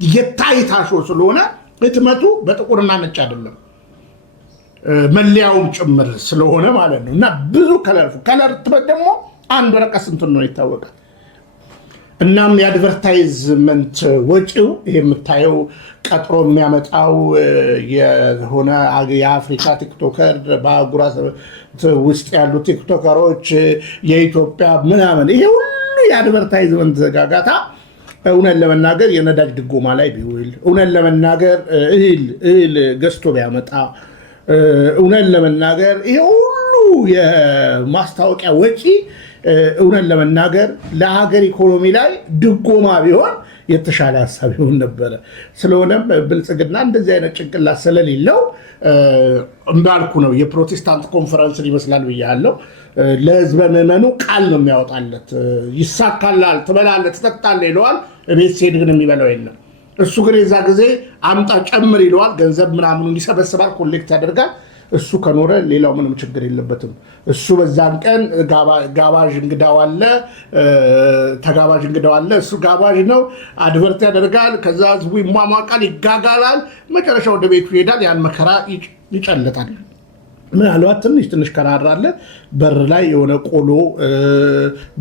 የታይታሾ ስለሆነ ህትመቱ በጥቁርና ነጭ አይደለም፣ መለያውም ጭምር ስለሆነ ማለት ነው እና ብዙ ከለር ህትመት ደግሞ አንድ ወረቀት ስንት ነው ይታወቃል። እናም የአድቨርታይዝመንት ወጪው የምታየው ቀጥሮ የሚያመጣው የሆነ የአፍሪካ ቲክቶከር በአህጉራት ውስጥ ያሉ ቲክቶከሮች የኢትዮጵያ ምናምን ይሄ ሁሉ የአድቨርታይዝመንት ዘጋጋታ እውነት ለመናገር የነዳጅ ድጎማ ላይ ቢውል፣ እውነት ለመናገር እህል ገዝቶ ቢያመጣ፣ እውነት ለመናገር ይሄ ሁሉ የማስታወቂያ ወጪ እውነት ለመናገር ለሀገር ኢኮኖሚ ላይ ድጎማ ቢሆን የተሻለ ሀሳብ ይሆን ነበረ። ስለሆነም ብልጽግና እንደዚህ አይነት ጭንቅላት ስለሌለው እንዳልኩ ነው የፕሮቴስታንት ኮንፈረንስን ይመስላል ብያለሁ። ለህዝበ ምዕመኑ ቃል ነው የሚያወጣለት። ይሳካላል፣ ትበላለህ፣ ትጠጣለህ ይለዋል። ቤት ሲሄድ ግን የሚበላው የለም። እሱ ግን የዛ ጊዜ አምጣ ጨምር ይለዋል። ገንዘብ ምናምኑን ይሰበስባል፣ ኮሌክት ያደርጋል። እሱ ከኖረ ሌላው ምንም ችግር የለበትም። እሱ በዛን ቀን ጋባዥ እንግዳው አለ፣ ተጋባዥ እንግዳው አለ። እሱ ጋባዥ ነው፣ አድቨርት ያደርጋል። ከዛ ህዝቡ ይሟሟቃል፣ ይጋጋላል። መጨረሻ ወደ ቤቱ ይሄዳል። ያን መከራ ይጨልጣል። ምናልባት ትንሽ ከራራለ በር ላይ የሆነ ቆሎ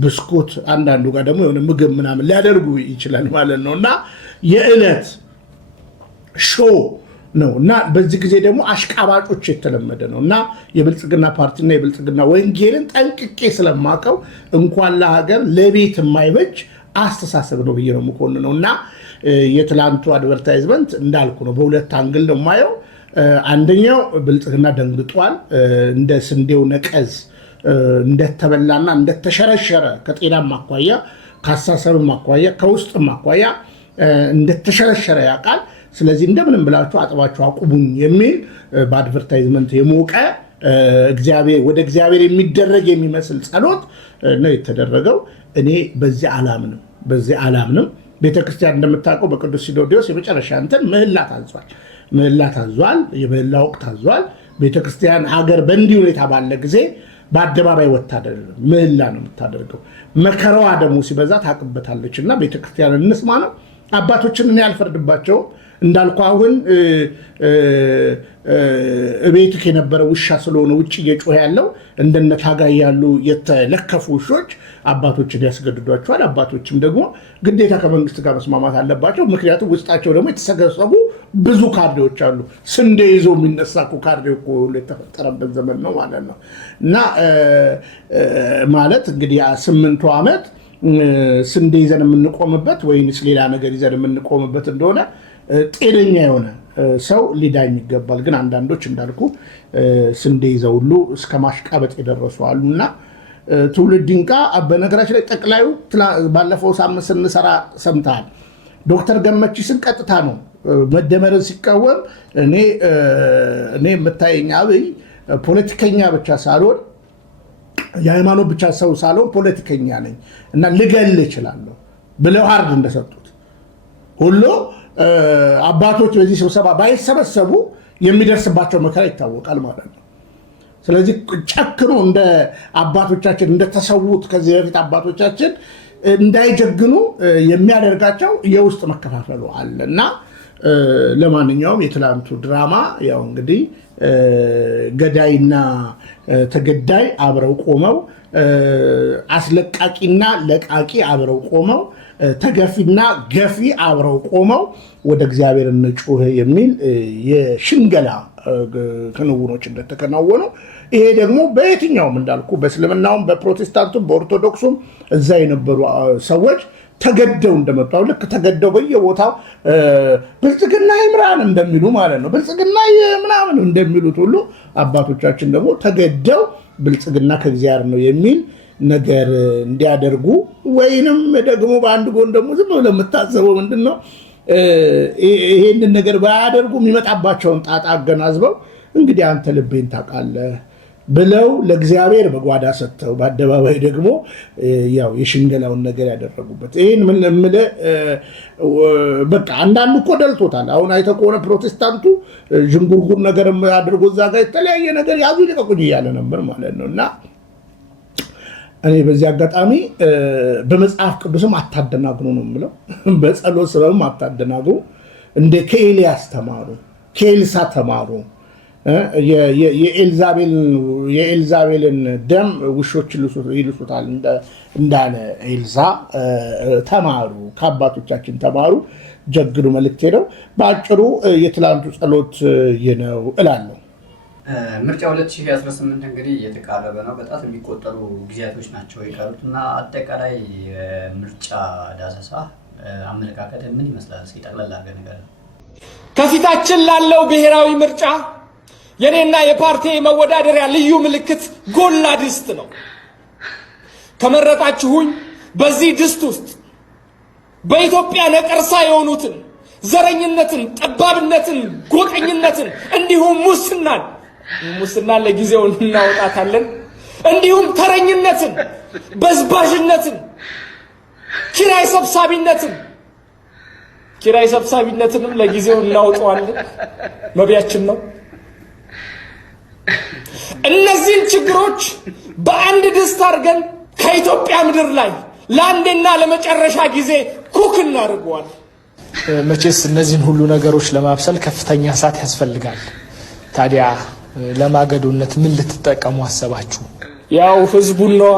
ብስኩት፣ አንዳንዱ ጋር ደግሞ የሆነ ምግብ ምናምን ሊያደርጉ ይችላል ማለት ነው እና የዕለት ሾው ነው እና በዚህ ጊዜ ደግሞ አሽቃባጮች የተለመደ ነው እና የብልጽግና ፓርቲና የብልጽግና ወንጌልን ጠንቅቄ ስለማቀው እንኳን ለሀገር ለቤት የማይበጅ አስተሳሰብ ነው ብዬ ነው የምኮንነው እና የትላንቱ አድቨርታይዝመንት እንዳልኩ ነው በሁለት አንግል ነው የማየው። አንደኛው ብልጽግና ደንግጧል። እንደ ስንዴው ነቀዝ እንደተበላና እንደተሸረሸረ ከጤናም አኳያ ከአስተሳሰብም አኳያ ከውስጥም አኳያ እንደተሸረሸረ ያውቃል። ስለዚህ እንደምንም ብላችሁ አጥባችሁ አቁሙኝ የሚል በአድቨርታይዝመንት የሞቀ ወደ እግዚአብሔር የሚደረግ የሚመስል ጸሎት ነው የተደረገው። እኔ በዚህ አላምንም። ቤተክርስቲያን እንደምታውቀው በቅዱስ ሲኖዶስ የመጨረሻ እንትን ምህላ ታዟል። የምህላ ወቅት ታዟል። ቤተክርስቲያን ሀገር በእንዲህ ሁኔታ ባለ ጊዜ በአደባባይ ወታደር ምህላ ነው የምታደርገው። መከራዋ ደግሞ ሲበዛ ታቅበታለች እና ቤተክርስቲያን እንስማ ነው። አባቶችን እኔ አልፈርድባቸውም። እንዳልኩ አሁን ቤትክ የነበረ ውሻ ስለሆነ ውጭ እየጮኸ ያለው እንደነ ታጋይ ያሉ የተለከፉ ውሾች አባቶችን ያስገድዷቸዋል። አባቶችም ደግሞ ግዴታ ከመንግስት ጋር መስማማት አለባቸው። ምክንያቱም ውስጣቸው ደግሞ የተሰገሰቡ ብዙ ካድሬዎች አሉ። ስንዴ ይዞ የሚነሳ ካድሬ እኮ የተፈጠረበት ዘመን ነው ማለት ነው እና ማለት እንግዲህ 8ቱ ዓመት ስንዴ ይዘን የምንቆምበት ወይንስ ሌላ ነገር ይዘን የምንቆምበት እንደሆነ ጤነኛ የሆነ ሰው ሊዳኝ ይገባል። ግን አንዳንዶች እንዳልኩ ስንዴ ይዘው ሁሉ እስከ ማሽቃበጥ የደረሱ አሉና ትውልድ ድንቃ። በነገራችን ላይ ጠቅላዩ ባለፈው ሳምንት ስንሰራ ሰምተሃል። ዶክተር ገመቺስን ቀጥታ ነው መደመርን ሲቃወም እኔ የምታየኝ አብይ ፖለቲከኛ ብቻ ሳልሆን የሃይማኖት ብቻ ሰው ሳልሆን ፖለቲከኛ ነኝ እና ልገል እችላለሁ ብለው አርድ እንደሰጡት ሁሉ አባቶች በዚህ ስብሰባ ባይሰበሰቡ የሚደርስባቸው መከራ ይታወቃል ማለት ነው። ስለዚህ ጨክኖ እንደ አባቶቻችን እንደተሰዉት ከዚህ በፊት አባቶቻችን እንዳይጀግኑ የሚያደርጋቸው የውስጥ መከፋፈሉ አለ እና ለማንኛውም የትላንቱ ድራማ ያው እንግዲህ ገዳይና ተገዳይ አብረው ቆመው፣ አስለቃቂና ለቃቂ አብረው ቆመው፣ ተገፊና ገፊ አብረው ቆመው ወደ እግዚአብሔር እንጩህ የሚል የሽንገላ ክንውኖች እንደተከናወኑ ይሄ ደግሞ በየትኛውም እንዳልኩ በእስልምናውም በፕሮቴስታንቱም በኦርቶዶክሱም እዛ የነበሩ ሰዎች ተገደው እንደመጡ ልክ ተገደው በየቦታው ብልጽግና ይምራን እንደሚሉ ማለት ነው፣ ብልጽግና ምናምን እንደሚሉት ሁሉ አባቶቻችን ደግሞ ተገደው ብልጽግና ከእግዚአብሔር ነው የሚል ነገር እንዲያደርጉ ወይንም ደግሞ በአንድ ጎን ደግሞ ዝም ብለው የምታዘበው ምንድነው ይሄንን ነገር ባያደርጉ የሚመጣባቸውን ጣጣ አገናዝበው እንግዲህ አንተ ልቤን ታውቃለህ ብለው ለእግዚአብሔር በጓዳ ሰጥተው በአደባባይ ደግሞ ያው የሽንገላውን ነገር ያደረጉበት ይሄን ምን ለምለ በቃ አንዳንዱ እኮ ደልቶታል። አሁን አይተህ ከሆነ ፕሮቴስታንቱ ዥንጉርጉር ነገር አድርጎ እዛ ጋር የተለያየ ነገር ያዙ ይልቀቁኝ እያለ ነበር ማለት ነው እና እኔ በዚህ አጋጣሚ በመጽሐፍ ቅዱስም አታደናግሩ ነው የምለው። በጸሎት ስራም አታደናግሩ። እንደ ከኤልያስ ተማሩ፣ ከኤልሳ ተማሩ። የኤልዛቤልን ደም ውሾች ይልሱታል እንዳለ ኤልሳ ተማሩ፣ ከአባቶቻችን ተማሩ። ጀግኑ መልእክቴ ነው። በአጭሩ የትላንቱ ጸሎት ነው እላለሁ። ምርጫ 2018 እንግዲህ እየተቃረበ ነው። በጣም የሚቆጠሩ ጊዜያቶች ናቸው የቀሩት እና አጠቃላይ ምርጫ ዳሰሳ አመለካከት ምን ይመስላል? እስኪ ጠቅላላ ነገር ከፊታችን ላለው ብሔራዊ ምርጫ የኔና የፓርቲ መወዳደሪያ ልዩ ምልክት ጎላ ድስት ነው። ከመረጣችሁኝ በዚህ ድስት ውስጥ በኢትዮጵያ ነቀርሳ የሆኑትን ዘረኝነትን፣ ጠባብነትን፣ ጎጠኝነትን እንዲሁም ሙስናን ለጊዜው እናወጣታለን። እንዲሁም ተረኝነትን፣ በዝባዥነትን፣ ኪራይ ሰብሳቢነትንም ለጊዜው እናወጣዋለን። መብያችን ነው። እነዚህን ችግሮች በአንድ ድስት አድርገን ከኢትዮጵያ ምድር ላይ ለአንዴና ለመጨረሻ ጊዜ ኩክ እናድርገዋል። መቼስ እነዚህን ሁሉ ነገሮች ለማብሰል ከፍተኛ እሳት ያስፈልጋል። ታዲያ ለማገዶነት ምን ልትጠቀሙ አሰባችሁ? ያው ህዝቡን ነው።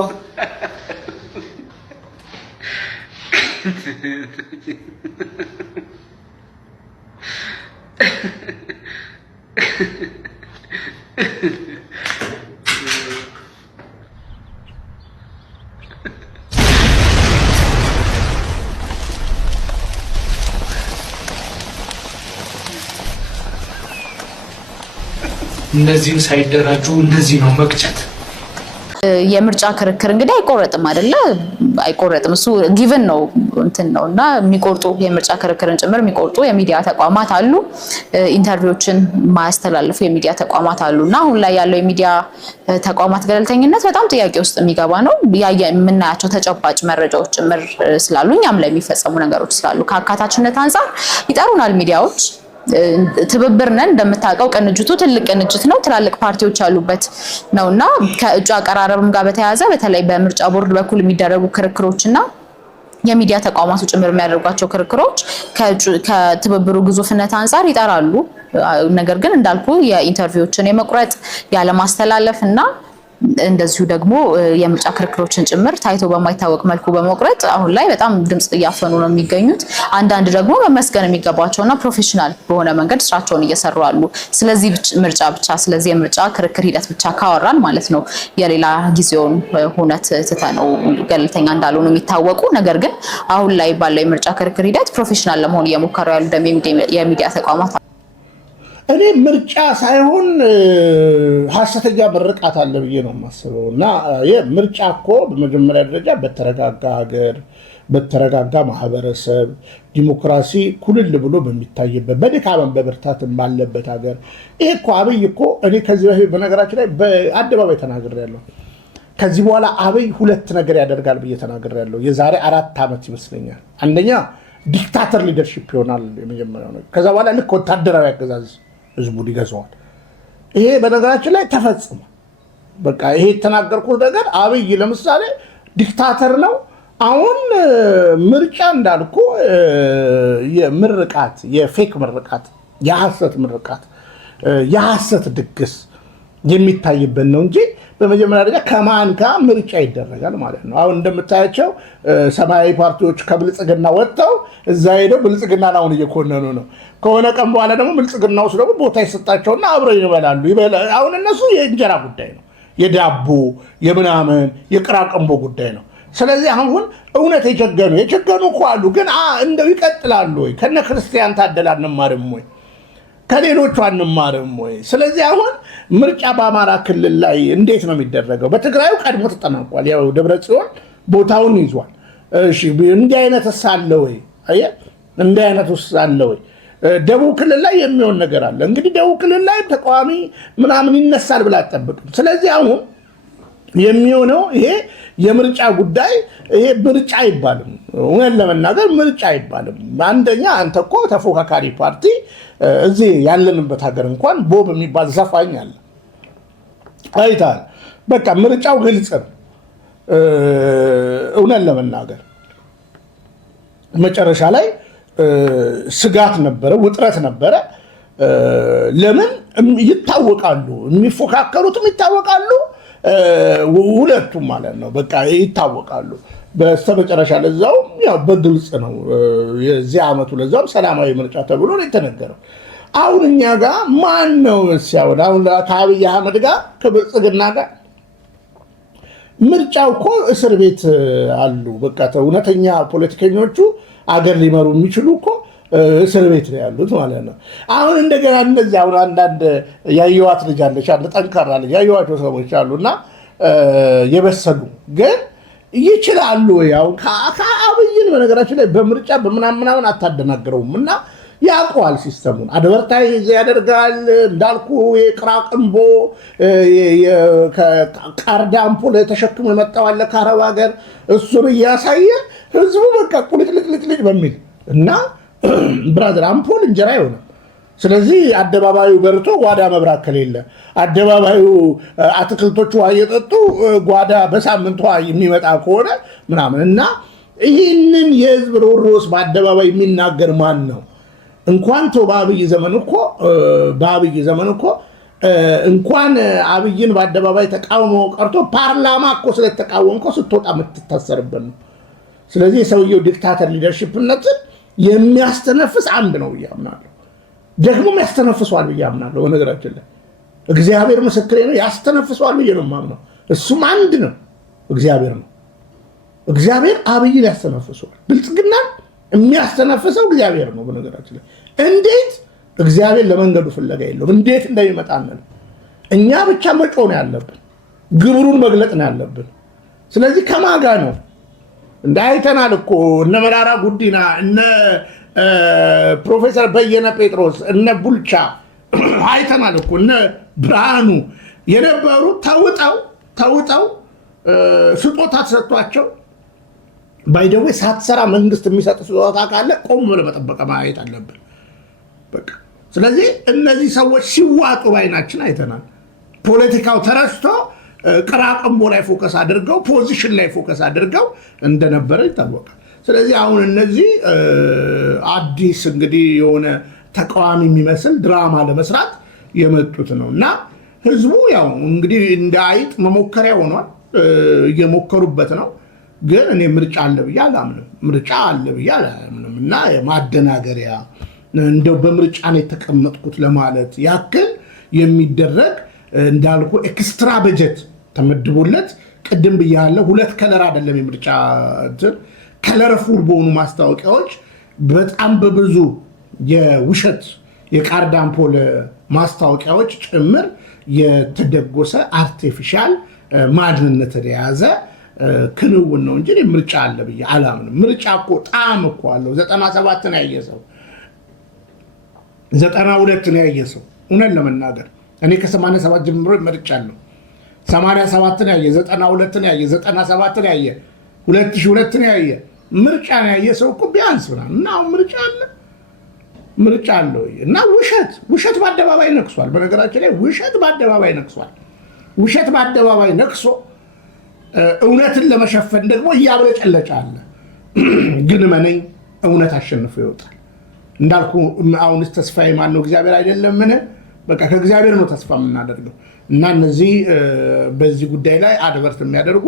እነዚህን ሳይደራጁ እንደዚህ ነው መቅጨት። የምርጫ ክርክር እንግዲህ አይቆረጥም አይደለ? አይቆረጥም። እሱ ጊቭን ነው እንትን ነውና የሚቆርጡ የምርጫ ክርክርን ጭምር የሚቆርጡ የሚዲያ ተቋማት አሉ። ኢንተርቪዎችን ማያስተላልፉ የሚዲያ ተቋማት አሉና አሁን ላይ ያለው የሚዲያ ተቋማት ገለልተኝነት በጣም ጥያቄ ውስጥ የሚገባ ነው። የምናያቸው ተጨባጭ መረጃዎች ጭምር ስላሉ እኛም ላይ የሚፈጸሙ ነገሮች ስላሉ ከአካታችነት አንፃር ይጠሩናል ሚዲያዎች። ትብብር ነን እንደምታውቀው ቅንጅቱ ትልቅ ቅንጅት ነው። ትላልቅ ፓርቲዎች ያሉበት ነውና ከእጩ አቀራረብም ጋር በተያያዘ በተለይ በምርጫ ቦርድ በኩል የሚደረጉ ክርክሮችና የሚዲያ ተቋማቱ ጭምር የሚያደርጓቸው ክርክሮች ከትብብሩ ግዙፍነት አንፃር ይጠራሉ። ነገር ግን እንዳልኩ የኢንተርቪዎችን የመቁረጥ ያለማስተላለፍ እና እንደዚሁ ደግሞ የምርጫ ክርክሮችን ጭምር ታይቶ በማይታወቅ መልኩ በመቁረጥ አሁን ላይ በጣም ድምጽ እያፈኑ ነው የሚገኙት። አንዳንድ ደግሞ መመስገን የሚገባቸውና ፕሮፌሽናል በሆነ መንገድ ስራቸውን እየሰሩ አሉ። ስለዚህ ምርጫ ብቻ ስለዚህ የምርጫ ክርክር ሂደት ብቻ ካወራን ማለት ነው የሌላ ጊዜውን ሁነት ትተነው ገለልተኛ እንዳልሆኑ የሚታወቁ ነገር ግን አሁን ላይ ባለው የምርጫ ክርክር ሂደት ፕሮፌሽናል ለመሆን እየሞከሩ ያሉ የሚዲያ ተቋማት እኔ ምርጫ ሳይሆን ሐሰተኛ ምርቃት አለ ብዬ ነው የማስበው። እና ምርጫ እኮ በመጀመሪያ ደረጃ በተረጋጋ ሀገር በተረጋጋ ማህበረሰብ ዲሞክራሲ ኩልል ብሎ በሚታይበት በድካም በብርታትም ባለበት ሀገር ይሄ እኮ አብይ እኮ እኔ ከዚህ በፊት በነገራችን ላይ በአደባባይ ተናግሬያለሁ። ከዚህ በኋላ አብይ ሁለት ነገር ያደርጋል ብዬ ተናግሬያለሁ። የዛሬ 4 ዓመት ይመስለኛል። አንደኛ ዲክታተር ሊደርሺፕ ይሆናል የመጀመሪያው ነገር። ከዛ በኋላ ልክ ወታደራዊ አገዛዝ ህዝቡን ይገዛዋል። ይሄ በነገራችን ላይ ተፈጽሟል። በቃ ይሄ የተናገርኩት ነገር አብይ ለምሳሌ ዲክታተር ነው። አሁን ምርጫ እንዳልኩ የምርቃት የፌክ ምርቃት የሐሰት ምርቃት የሐሰት ድግስ የሚታይበት ነው እንጂ በመጀመሪያ ደረጃ ከማን ጋር ምርጫ ይደረጋል ማለት ነው። አሁን እንደምታያቸው ሰማያዊ ፓርቲዎች ከብልጽግና ወጥተው እዛ ሄደው ብልጽግናን አሁን እየኮነኑ ነው። ከሆነ ቀን በኋላ ደግሞ ብልጽግና ውስጥ ደግሞ ቦታ ይሰጣቸውና አብረው ይበላሉ። አሁን እነሱ የእንጀራ ጉዳይ ነው፣ የዳቦ የምናምን የቅራቅንቦ ጉዳይ ነው። ስለዚህ አሁን እውነት የቸገኑ እኮ አሉ፣ ግን እንደው ይቀጥላሉ ወይ? ከነ ክርስቲያን ታደለ አንማርም ወይ? ከሌሎቹ አንማርም ወይ? ስለዚህ አሁን ምርጫ በአማራ ክልል ላይ እንዴት ነው የሚደረገው? በትግራዩ ቀድሞ ተጠናቋል። ያው ደብረጽዮን ቦታውን ይዟል። እሺ እንዲህ አይነት ሳለ ወይ? አየህ እንዲህ አይነት ሳለ ወይ? ደቡብ ክልል ላይ የሚሆን ነገር አለ። እንግዲህ ደቡብ ክልል ላይ ተቃዋሚ ምናምን ይነሳል ብላ አትጠብቅም። ስለዚህ አሁን የሚሆነው ይሄ የምርጫ ጉዳይ ይሄ ምርጫ አይባልም። እውነት ለመናገር ምርጫ አይባልም። አንደኛ አንተ እኮ ተፎካካሪ ፓርቲ እዚህ ያለንበት ሀገር እንኳን ቦብ የሚባል ዘፋኝ አለ አይታል። በቃ ምርጫው ግልጽ ነው። እውነት ለመናገር መጨረሻ ላይ ስጋት ነበረ፣ ውጥረት ነበረ። ለምን ይታወቃሉ፣ የሚፎካከሩትም ይታወቃሉ፣ ሁለቱም ማለት ነው። በቃ ይታወቃሉ። በስተመጨረሻ ለዛው ያው በግልጽ ነው የዚህ ዓመቱ ለዛው ሰላማዊ ምርጫ ተብሎ ነው የተነገረው። አሁን እኛ ጋር ማን ነው ሲያወራ? አሁን ከአብይ አህመድ ጋር ከብልጽግና ጋር ምርጫው እኮ እስር ቤት አሉ። በቃ እውነተኛ ፖለቲከኞቹ አገር ሊመሩ የሚችሉ እኮ እስር ቤት ነው ያሉት ማለት ነው። አሁን እንደገና እንደዚህ አሁን አንዳንድ ያየዋት ልጅ አለች፣ አንድ ጠንካራ ልጅ ያየዋቸው ሰዎች አሉና የበሰሉ ግን ይችላሉ ወይ? አሁን ከአብይን በነገራችን ላይ በምርጫ በምናምን አታደናግረውም እና ያውቀዋል ሲስተሙን። አድቨርታይዝ ያደርጋል እንዳልኩ የቅራቅንቦ ካርድ አምፖል ተሸክሞ የመጣው አለ ከአረብ ሀገር፣ እሱን እያሳየ ህዝቡ በቃ ቁልጭልጭልጭ በሚል እና ብራዘር አምፖል እንጀራ አይሆንም። ስለዚህ አደባባዩ በርቶ ጓዳ መብራት ከሌለ አደባባዩ አትክልቶች ውሃ እየጠጡ ጓዳ በሳምንት ውሃ የሚመጣ ከሆነ ምናምን እና ይህንን የህዝብ ሮሮስ በአደባባይ የሚናገር ማን ነው? እንኳን ተው በአብይ ዘመን እኮ እንኳን አብይን በአደባባይ ተቃውሞ ቀርቶ ፓርላማ እኮ ስለተቃወምከው ስትወጣ የምትታሰርበት ነው። ስለዚህ የሰውየው ዲክታተር ሊደርሺፕነትን የሚያስተነፍስ አንድ ነው ብዬ አምናለሁ። ደግሞ ያስተነፍሰዋል ብዬ አምናለሁ። በነገራችን ላይ እግዚአብሔር ምስክሬ ነው፣ ያስተነፍሰዋል ብዬ ነው የማምነው። እሱም አንድ ነው፣ እግዚአብሔር ነው። እግዚአብሔር አብይን ያስተነፍሰዋል። ብልጽግና የሚያስተነፍሰው እግዚአብሔር ነው። በነገራችን ላይ እንዴት እግዚአብሔር ለመንገዱ ፍለጋ የለውም። እንዴት እንደሚመጣልን እኛ ብቻ መጮህ ነው ያለብን፣ ግብሩን መግለጥ ነው ያለብን። ስለዚህ ከማጋ ነው እንዳይተናል እኮ እነ መራራ ጉዲና እነ ፕሮፌሰር በየነ ጴጥሮስ እነ ቡልቻ አይተናል እኮ እነ ብርሃኑ የነበሩ ተውጠው ስጦታ ተሰጥቷቸው ባይደዌ ሳትሰራ መንግስት የሚሰጥ ስጦታ ካለ ቆም ብለህ መጠበቅ ማየት አለብን። በቃ ስለዚህ እነዚህ ሰዎች ሲዋጡ ባይናችን አይተናል። ፖለቲካው ተረስቶ ቅራቅንቦ ላይ ፎከስ አድርገው ፖዚሽን ላይ ፎከስ አድርገው እንደነበረ ይታወቃል። ስለዚህ አሁን እነዚህ አዲስ እንግዲህ የሆነ ተቃዋሚ የሚመስል ድራማ ለመስራት የመጡት ነው እና ህዝቡ ያው እንግዲህ እንደ አይጥ መሞከሪያ ሆኗል፣ እየሞከሩበት ነው። ግን እኔ ምርጫ አለ ብዬ አላምንም እና ማደናገሪያ እንደው በምርጫ ነው የተቀመጥኩት ለማለት ያክል የሚደረግ እንዳልኩ ኤክስትራ በጀት ተመድቦለት ቅድም ብያለሁ። ሁለት ከለር አይደለም የምርጫ እንትን ከለርፉል በሆኑ ማስታወቂያዎች በጣም በብዙ የውሸት የካርድ አምፖል ማስታወቂያዎች ጭምር የተደጎሰ አርቲፊሻል ማንነት የያዘ ክንውን ነው እንጂ ምርጫ አለ ብዬ አላምንም። ምርጫ እኮ ጣዕም እኮ አለው። 97 ነው ያየ ሰው 92 ነው ያየ ሰው እውነት ለመናገር እኔ ከ87 ጀምሮ መርጫለሁ። 87 ነው ያየ፣ 92 ነው ያየ፣ 97 ነው ያየ፣ 2002 ነው ያየ። ምርጫ ነው ያየ ሰው እኮ ቢያንስ ምናምን እና አሁን ምርጫ አለው እና ውሸት በአደባባይ ነክሷል። በነገራችን ላይ ውሸት በአደባባይ ነክሶ እውነትን ለመሸፈን ደግሞ እያብለጨለጨ አለ። ግን መነኝ እውነት አሸንፎ ይወጣል። እንዳልኩ አሁንስ ተስፋዬ ማን ነው? እግዚአብሔር አይደለም? ምን በቃ ከእግዚአብሔር ነው ተስፋ የምናደርገው እና እነዚህ በዚህ ጉዳይ ላይ አድቨርት የሚያደርጉ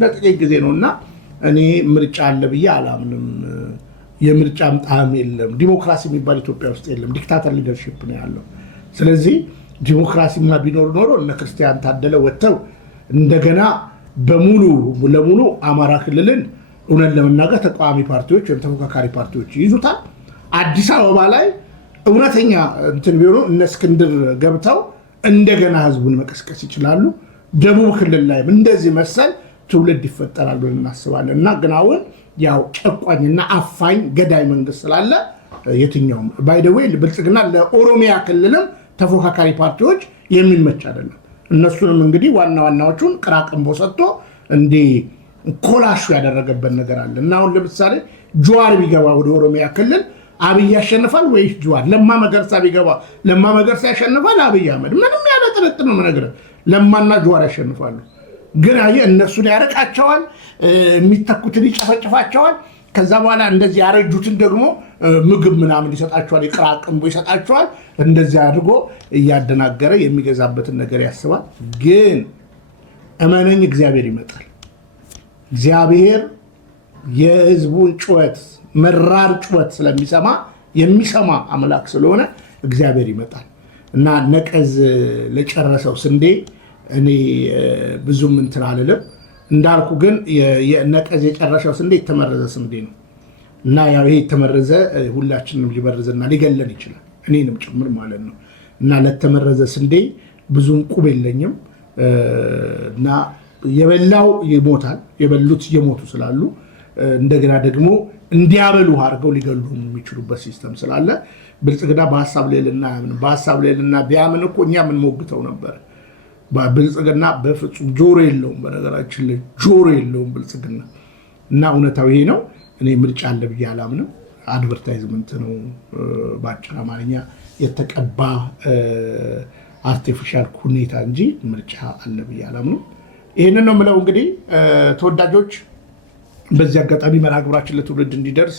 ለጥቂት ጊዜ ነው እና እኔ ምርጫ አለ ብዬ አላምንም። የምርጫም ጣዕም የለም። ዲሞክራሲ የሚባል ኢትዮጵያ ውስጥ የለም። ዲክታተር ሊደርሺፕ ነው ያለው። ስለዚህ ዲሞክራሲማ ቢኖር ኖሮ እነ ክርስቲያን ታደለ ወጥተው እንደገና ለሙሉ አማራ ክልልን እውነት ለመናገር ተቃዋሚ ፓርቲዎች ወይም ተፎካካሪ ፓርቲዎች ይይዙታል። አዲስ አበባ ላይ እውነተኛ እንትን ቢሆኑ እነ እስክንድር ገብተው እንደገና ህዝቡን መቀስቀስ ይችላሉ። ደቡብ ክልል ላይም እንደዚህ መሰል ትውልድ ይፈጠራል ብለን እናስባለን እና ግን አሁን ያው ጨቋኝና አፋኝ ገዳይ መንግስት ስላለ የትኛውም ባይደዌይ ብልጽግና ለኦሮሚያ ክልልም ተፎካካሪ ፓርቲዎች የሚመች አይደለም። እነሱንም እንግዲህ ዋናዎቹን ቅራቅንቦ ሰጥቶ እንዲህ ኮላሹ ያደረገበት ነገር አለ እና አሁን ለምሳሌ ጀዋር ቢገባ ወደ ኦሮሚያ ክልል አብይ ያሸንፋል ወይስ ጀዋር? ለማ መገርሳ ቢገባ ለማ መገርሳ ያሸንፋል? አብይ አህመድ? ምንም ያለ ጥርጥር ነው የምነግርህ፣ ለማና ጀዋር ያሸንፋሉ። ግን እነሱን ያርቃቸዋል፣ የሚተኩትን ይጨፈጭፋቸዋል። ከዛ በኋላ እንደዚህ ያረጁትን ደግሞ ምግብ ምናምን ይሰጣቸዋል፣ ይቅራቅንቦ ይሰጣቸዋል። እንደዚህ አድርጎ እያደናገረ የሚገዛበትን ነገር ያስባል። ግን እመነኝ እግዚአብሔር ይመጣል። እግዚአብሔር የህዝቡን ጩኸት መራር ጩኸት የሚሰማ አምላክ ስለሆነ እግዚአብሔር ይመጣል እና ነቀዝ ለጨረሰው ስንዴ እኔ ብዙም እንትን አልልም። እንዳልኩ ግን ነቀዝ የጨረሰው ስንዴ የተመረዘ ስንዴ ነው እና ያው ይሄ የተመረዘ ሁላችንም ሊበርዘና ሊገለን ይችላል፣ እኔንም ጭምር ማለት ነው። እና ለተመረዘ ስንዴ ብዙም ቁብ የለኝም እና የበላው ይሞታል፣ የበሉት እየሞቱ ስላሉ እንደገና ደግሞ እንዲያበሉ አድርገው ሊገሉ የሚችሉበት ሲስተም ስላለ ብልጽግና በሀሳብ ልዕልና ቢያምን እኮ እኛ የምንሞግተው ነበር። ብልጽግና በፍጹም ጆሮ የለውም። በነገራችን ላይ ጆሮ የለውም ብልጽግና እና እውነታው ይሄ ነው። እኔ ምርጫ አለ ብዬ አላምንም። አድቨርታይዝመንት ነው በአጭር አማርኛ የተቀባ አርቲፊሻል ሁኔታ እንጂ ምርጫ አለ ብዬ አላምንም። ይህንን ነው የምለው። እንግዲህ ተወዳጆች በዚህ አጋጣሚ መርሃ ግብራችን ለትውልድ እንዲደርስ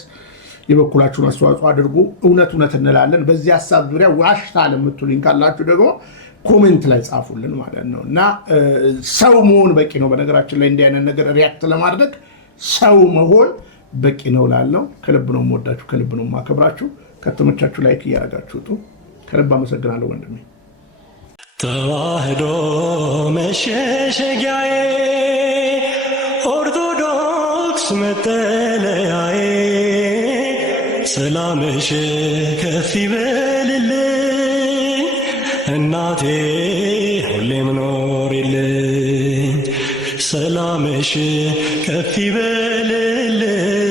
የበኩላችሁን አስተዋጽኦ አድርጉ። እውነት እንላለን። በዚህ ሀሳብ ዙሪያ ዋሽታል የምትሉኝ ካላችሁ ደግሞ ኮሜንት ላይ ጻፉልን ማለት ነው። እና ሰው መሆን በቂ ነው። በነገራችን ላይ እንዲህ አይነት ነገር ሪያክት ለማድረግ ሰው መሆን በቂ ነው ላለው ከልብ ነው የምወዳችሁ፣ ከልብ ነው የማከብራችሁ። ከተመቻችሁ ላይክ እያደረጋችሁ ውጡ። ከልብ አመሰግናለሁ ወንድሜ። ተዋህዶ መሸሸጊያዬ ኦርቶዶክስ መጠለያዬ ሰላምሽ ከፍ ይበልልኝ እናቴ ሁሌም ኖሪልኝ ሰላምሽ ከፍ ይበልልኝ